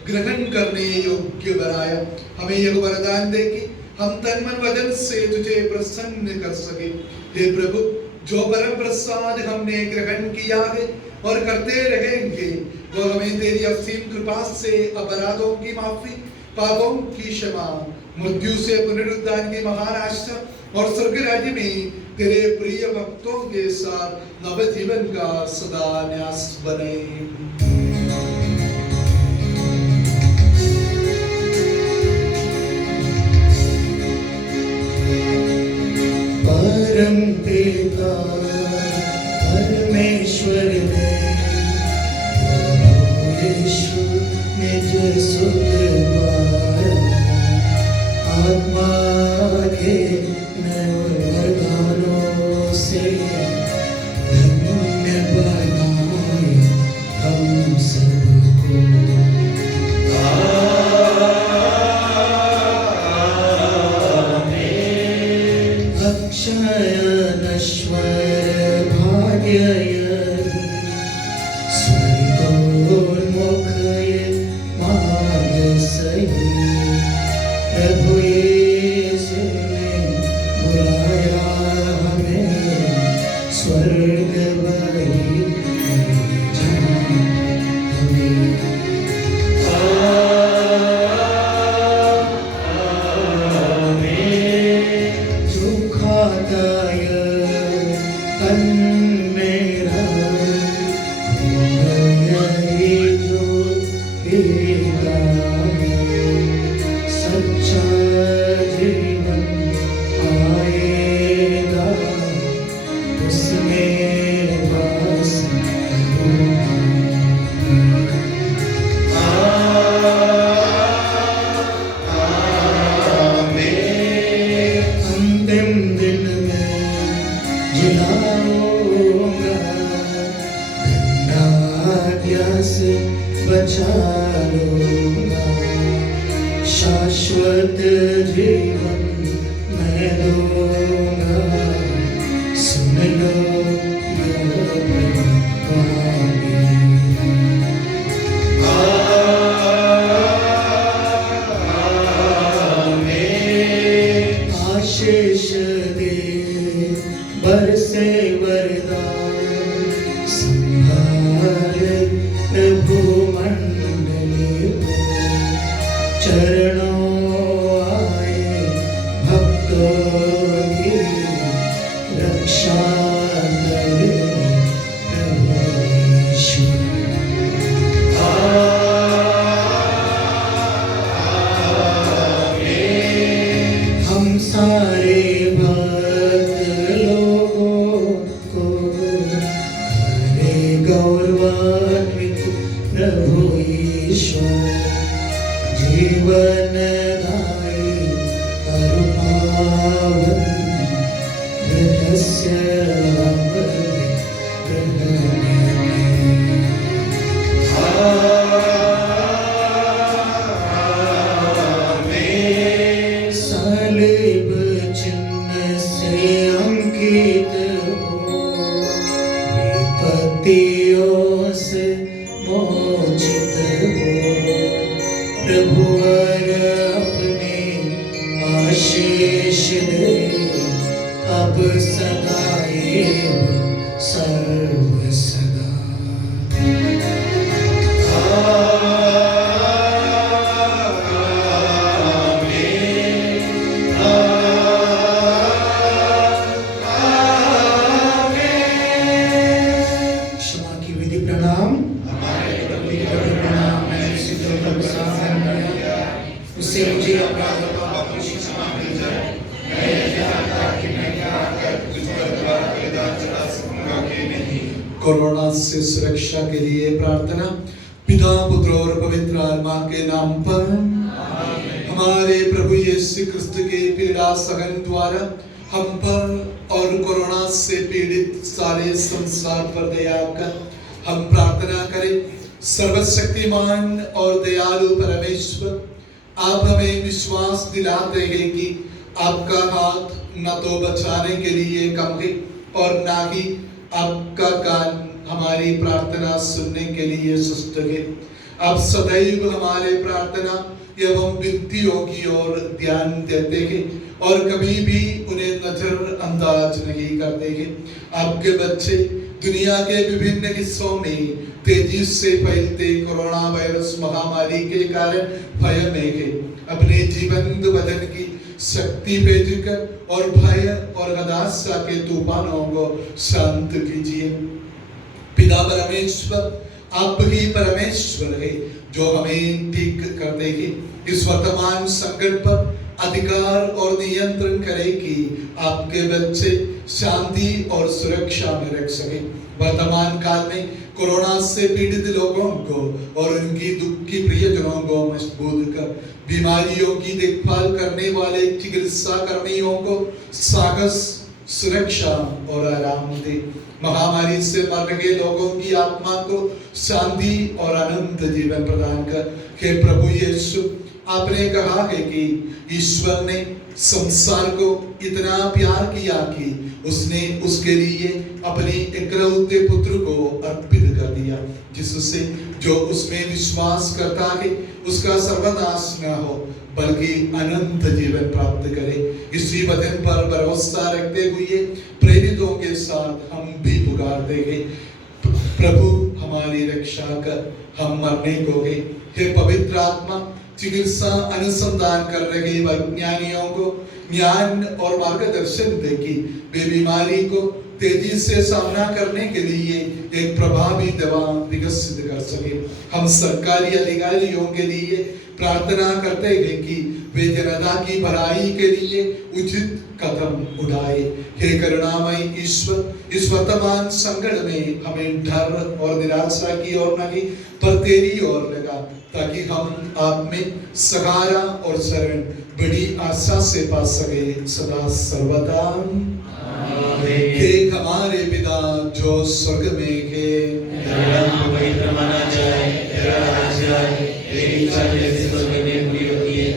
ग्रहण करने योग्य बनाया। हमें यह वरदान दे कि हम तन मन वचन से तुझे प्रसन्न कर सके। हे प्रभु, जो परम प्रसाद हमने ग्रहण किया है और करते रहेंगे, वो हमें तेरी असीम कृपा से अपराधों की माफी, पापों की क्षमा, मृत्यु से पुनरुत्थान की महान आशा और स्वर्ग राज्य में तेरे प्रिय भक्तों के साथ नव जीवन का सदा न्यास बने। परम पिता परमेश्वर ने यीशु निज सुत द्वारा आत्मा के नव वरदानों से धन्य बनाए हम सबको। अक्षय नश्वर भाग्य स्वर्गोन्मुख मार्ग सही, प्रभु यीशु ने बुलाया हमें स्वर्ग वही शाश्वत जीवन मैं दूंगा, सुन लो यह वाणी। आमीन। आशीष दे बरसे वरदान, संभाल प्रभु मंडली को, शरणों आए भक्तों की रक्षा करे प्रभु यीशु। हम सारे भक्त लोगों को करे गौरवान्वित प्रभु यीशु। जीवन दायी करुणावन रहस्य सालिब चिन्ह से अंकित हो विपत्तियों से मोचित हो प्रभुवर अपने आशीष दे अब सदा एवं सर्व सदा। क्षमा की विधि प्रणाम। प्रणाम मैंने सिद्धों का विश्वास किया, उससे मुझे अपराध और पाप की क्षमा मिल जाए। मैं यह जानता कि मैं क्या कर तुझ पर द्वारा बलिदान चढ़ा सकूंगा कि नहीं। कोरोना से सुरक्षा के लिए प्रार्थना। पिता पुत्र और पवित्र आत्मा के नाम पर। हमारे प्रभु यीशु क्रिस्त के पीड़ा सहन द्वारा हम पर और कोरोना से पीड़ित सारे संसार पर दया कर हम प्रार्थना करें। सर्वशक्तिमान और दयालु परमेश्वर, आप हमें विश्वास दिलाते हैं कि आपका हाथ न तो बचाने के लिए कम है और ना ही आपका कान हमारी प्रार्थना सुनने के लिए सुस्त है। आप सदैव हमारे प्रार्थना एवं विनतियों की ओर ध्यान देते हैं और कभी भी उन्हें नजरअंदाज नहीं करते हैं। आपके बच्चे दुनिया के विभिन्न हिस्सों में तेजी से फैलते कोरोना वायरस महामारी के कारण भय में है। अपने जीवंत वचन की शक्ति भेजकर और भय और हताशा के तूफानों को शांत कीजिए। पिता परमेश्वर, आप ही परमेश्वर है जो हमें ठीक करते हैं। इस वर्तमान संकट पर अधिकार और नियंत्रण करे कि आपके बच्चे शांति और सुरक्षा में रख सके। वर्तमान काल में कोरोना से पीड़ित लोगों को और उनकी दुखी प्रियजनों को मजबूत कर बीमारियों की देखभाल करने वाले चिकित्सा कर्मियों को साहस, सुरक्षा और आराम दे। महामारी से मर रहे लोगों की आत्मा को शांति और अनंत जीवन प्रदान कर। हे प्रभु यीशु, आपने कहा है कि ईश्वर ने संसार को इतना प्यार किया कि उसने उसके लिए अपने एकलौते पुत्र को अर्पित कर दिया, जिससे जो उसमें विश्वास करता है उसका सर्वनाश न हो बल्कि अनंत जीवन प्राप्त करे। इसी वचन पर भरोसा रखते हुए प्रेरितों के साथ हम भी पुकारते हैं, प्रभु हमारी रक्षा कर, हम मरने को है। हे पवित्र आत्मा, चिकित्सा अनुसंधान कर रहे वैज्ञानिकों को ज्ञान और मार्गदर्शन दे कि वे बीमारी को तेजी से सामना करने के लिए एक प्रभावी दवा विकसित कर सके। हम सरकारी अधिकारियों के लिए प्रार्थना करते हैं कि वे जनता की भलाई के लिए उचित कदम उठाए। हे करुणामय ईश्वर, इस वर्तमान संकट में हमें डर और निराशा की ओर नहीं पर तेरी ओर लगा, ताकि हम आप में सहारा और शरण बड़ी आशा से पा सके सदा सर्वदा। हे हमारे पिता जो स्वर्ग में है, तेरा नाम पवित्र माना जाए, तेरा राज्य आए, तेरी इच्छा जैसे स्वर्ग में पूरी होती है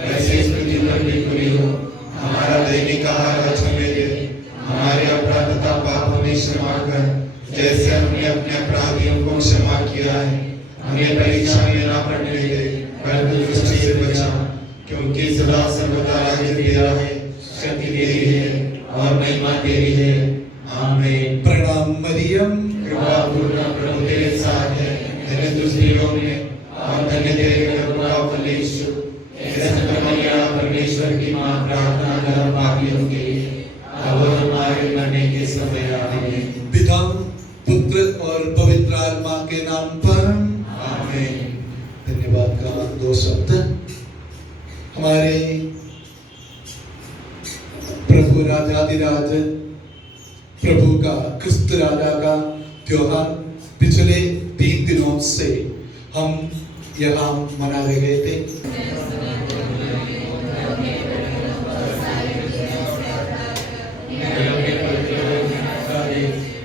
वैसे इस पृथ्वी पर भी पूरी हो। हमारा दैनिक आहार आज हमें दे, हमारे अपराध तथा पाप हमें क्षमा कर, जैसे हमने अपने अपराधियों को क्षमा किया है। हमें परीक्षा में ना पड़ने दे, परंतु दुष्ट से बचा, क्योंकि सदा सर्वदा राज्य तेरा है, शक्ति तेरी है और महिमा तेरी है। आमीन। प्रणाम मरियम, कृपा पूर्ण प्रभु तेरे साथ है, धन्य तू स्त्रियों में और धन्य तेरे गर्भ का फल यीशु। परमेश्वर की मां प्रार्थना कर पापियों के लिए अब और हमारे मरने के समय आमीन। पिता पुत्र और पवित्र आत्मा के नाम पर आमीन। धन्यवाद का 2 शब्द। हमारे प्रभु राजाधिराज प्रभु का क्रिस्त राजा का त्योहार पिछले 3 दिनों से हम यहाँ मना रहे थे।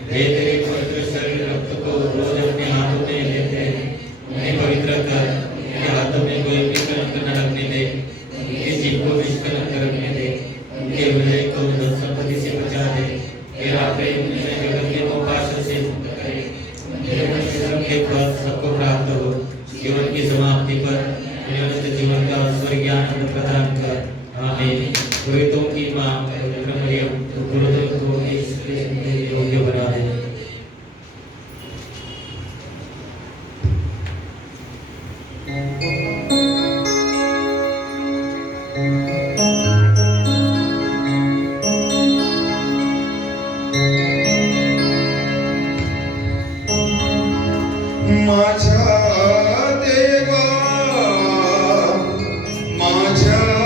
तेरे पवित्र शरीर रक्त को रोज अपने हाथों में लेते उन्हें पवित्र कर, उनके हाथों में कोई भी कलंक न लगने दे, उनके जीव को निष्कलंक रखने दे, उनके हृदय को धन संपत्ति से बचा दे, तेरा प्रेम उन्हें जगत के मोहपाशा से मुक्त करे, उनके परिश्रम के फल सबको प्राप्त हो, जीवन की समाप्ति पर उन्हें अनंत जीवन का स्वर्गीय आनंद प्रदान कर। आमीन। पुरोहितों की मां पवित्र मरियम पुरोहितों को इसके योग्य बना दे। माझा देवा माझा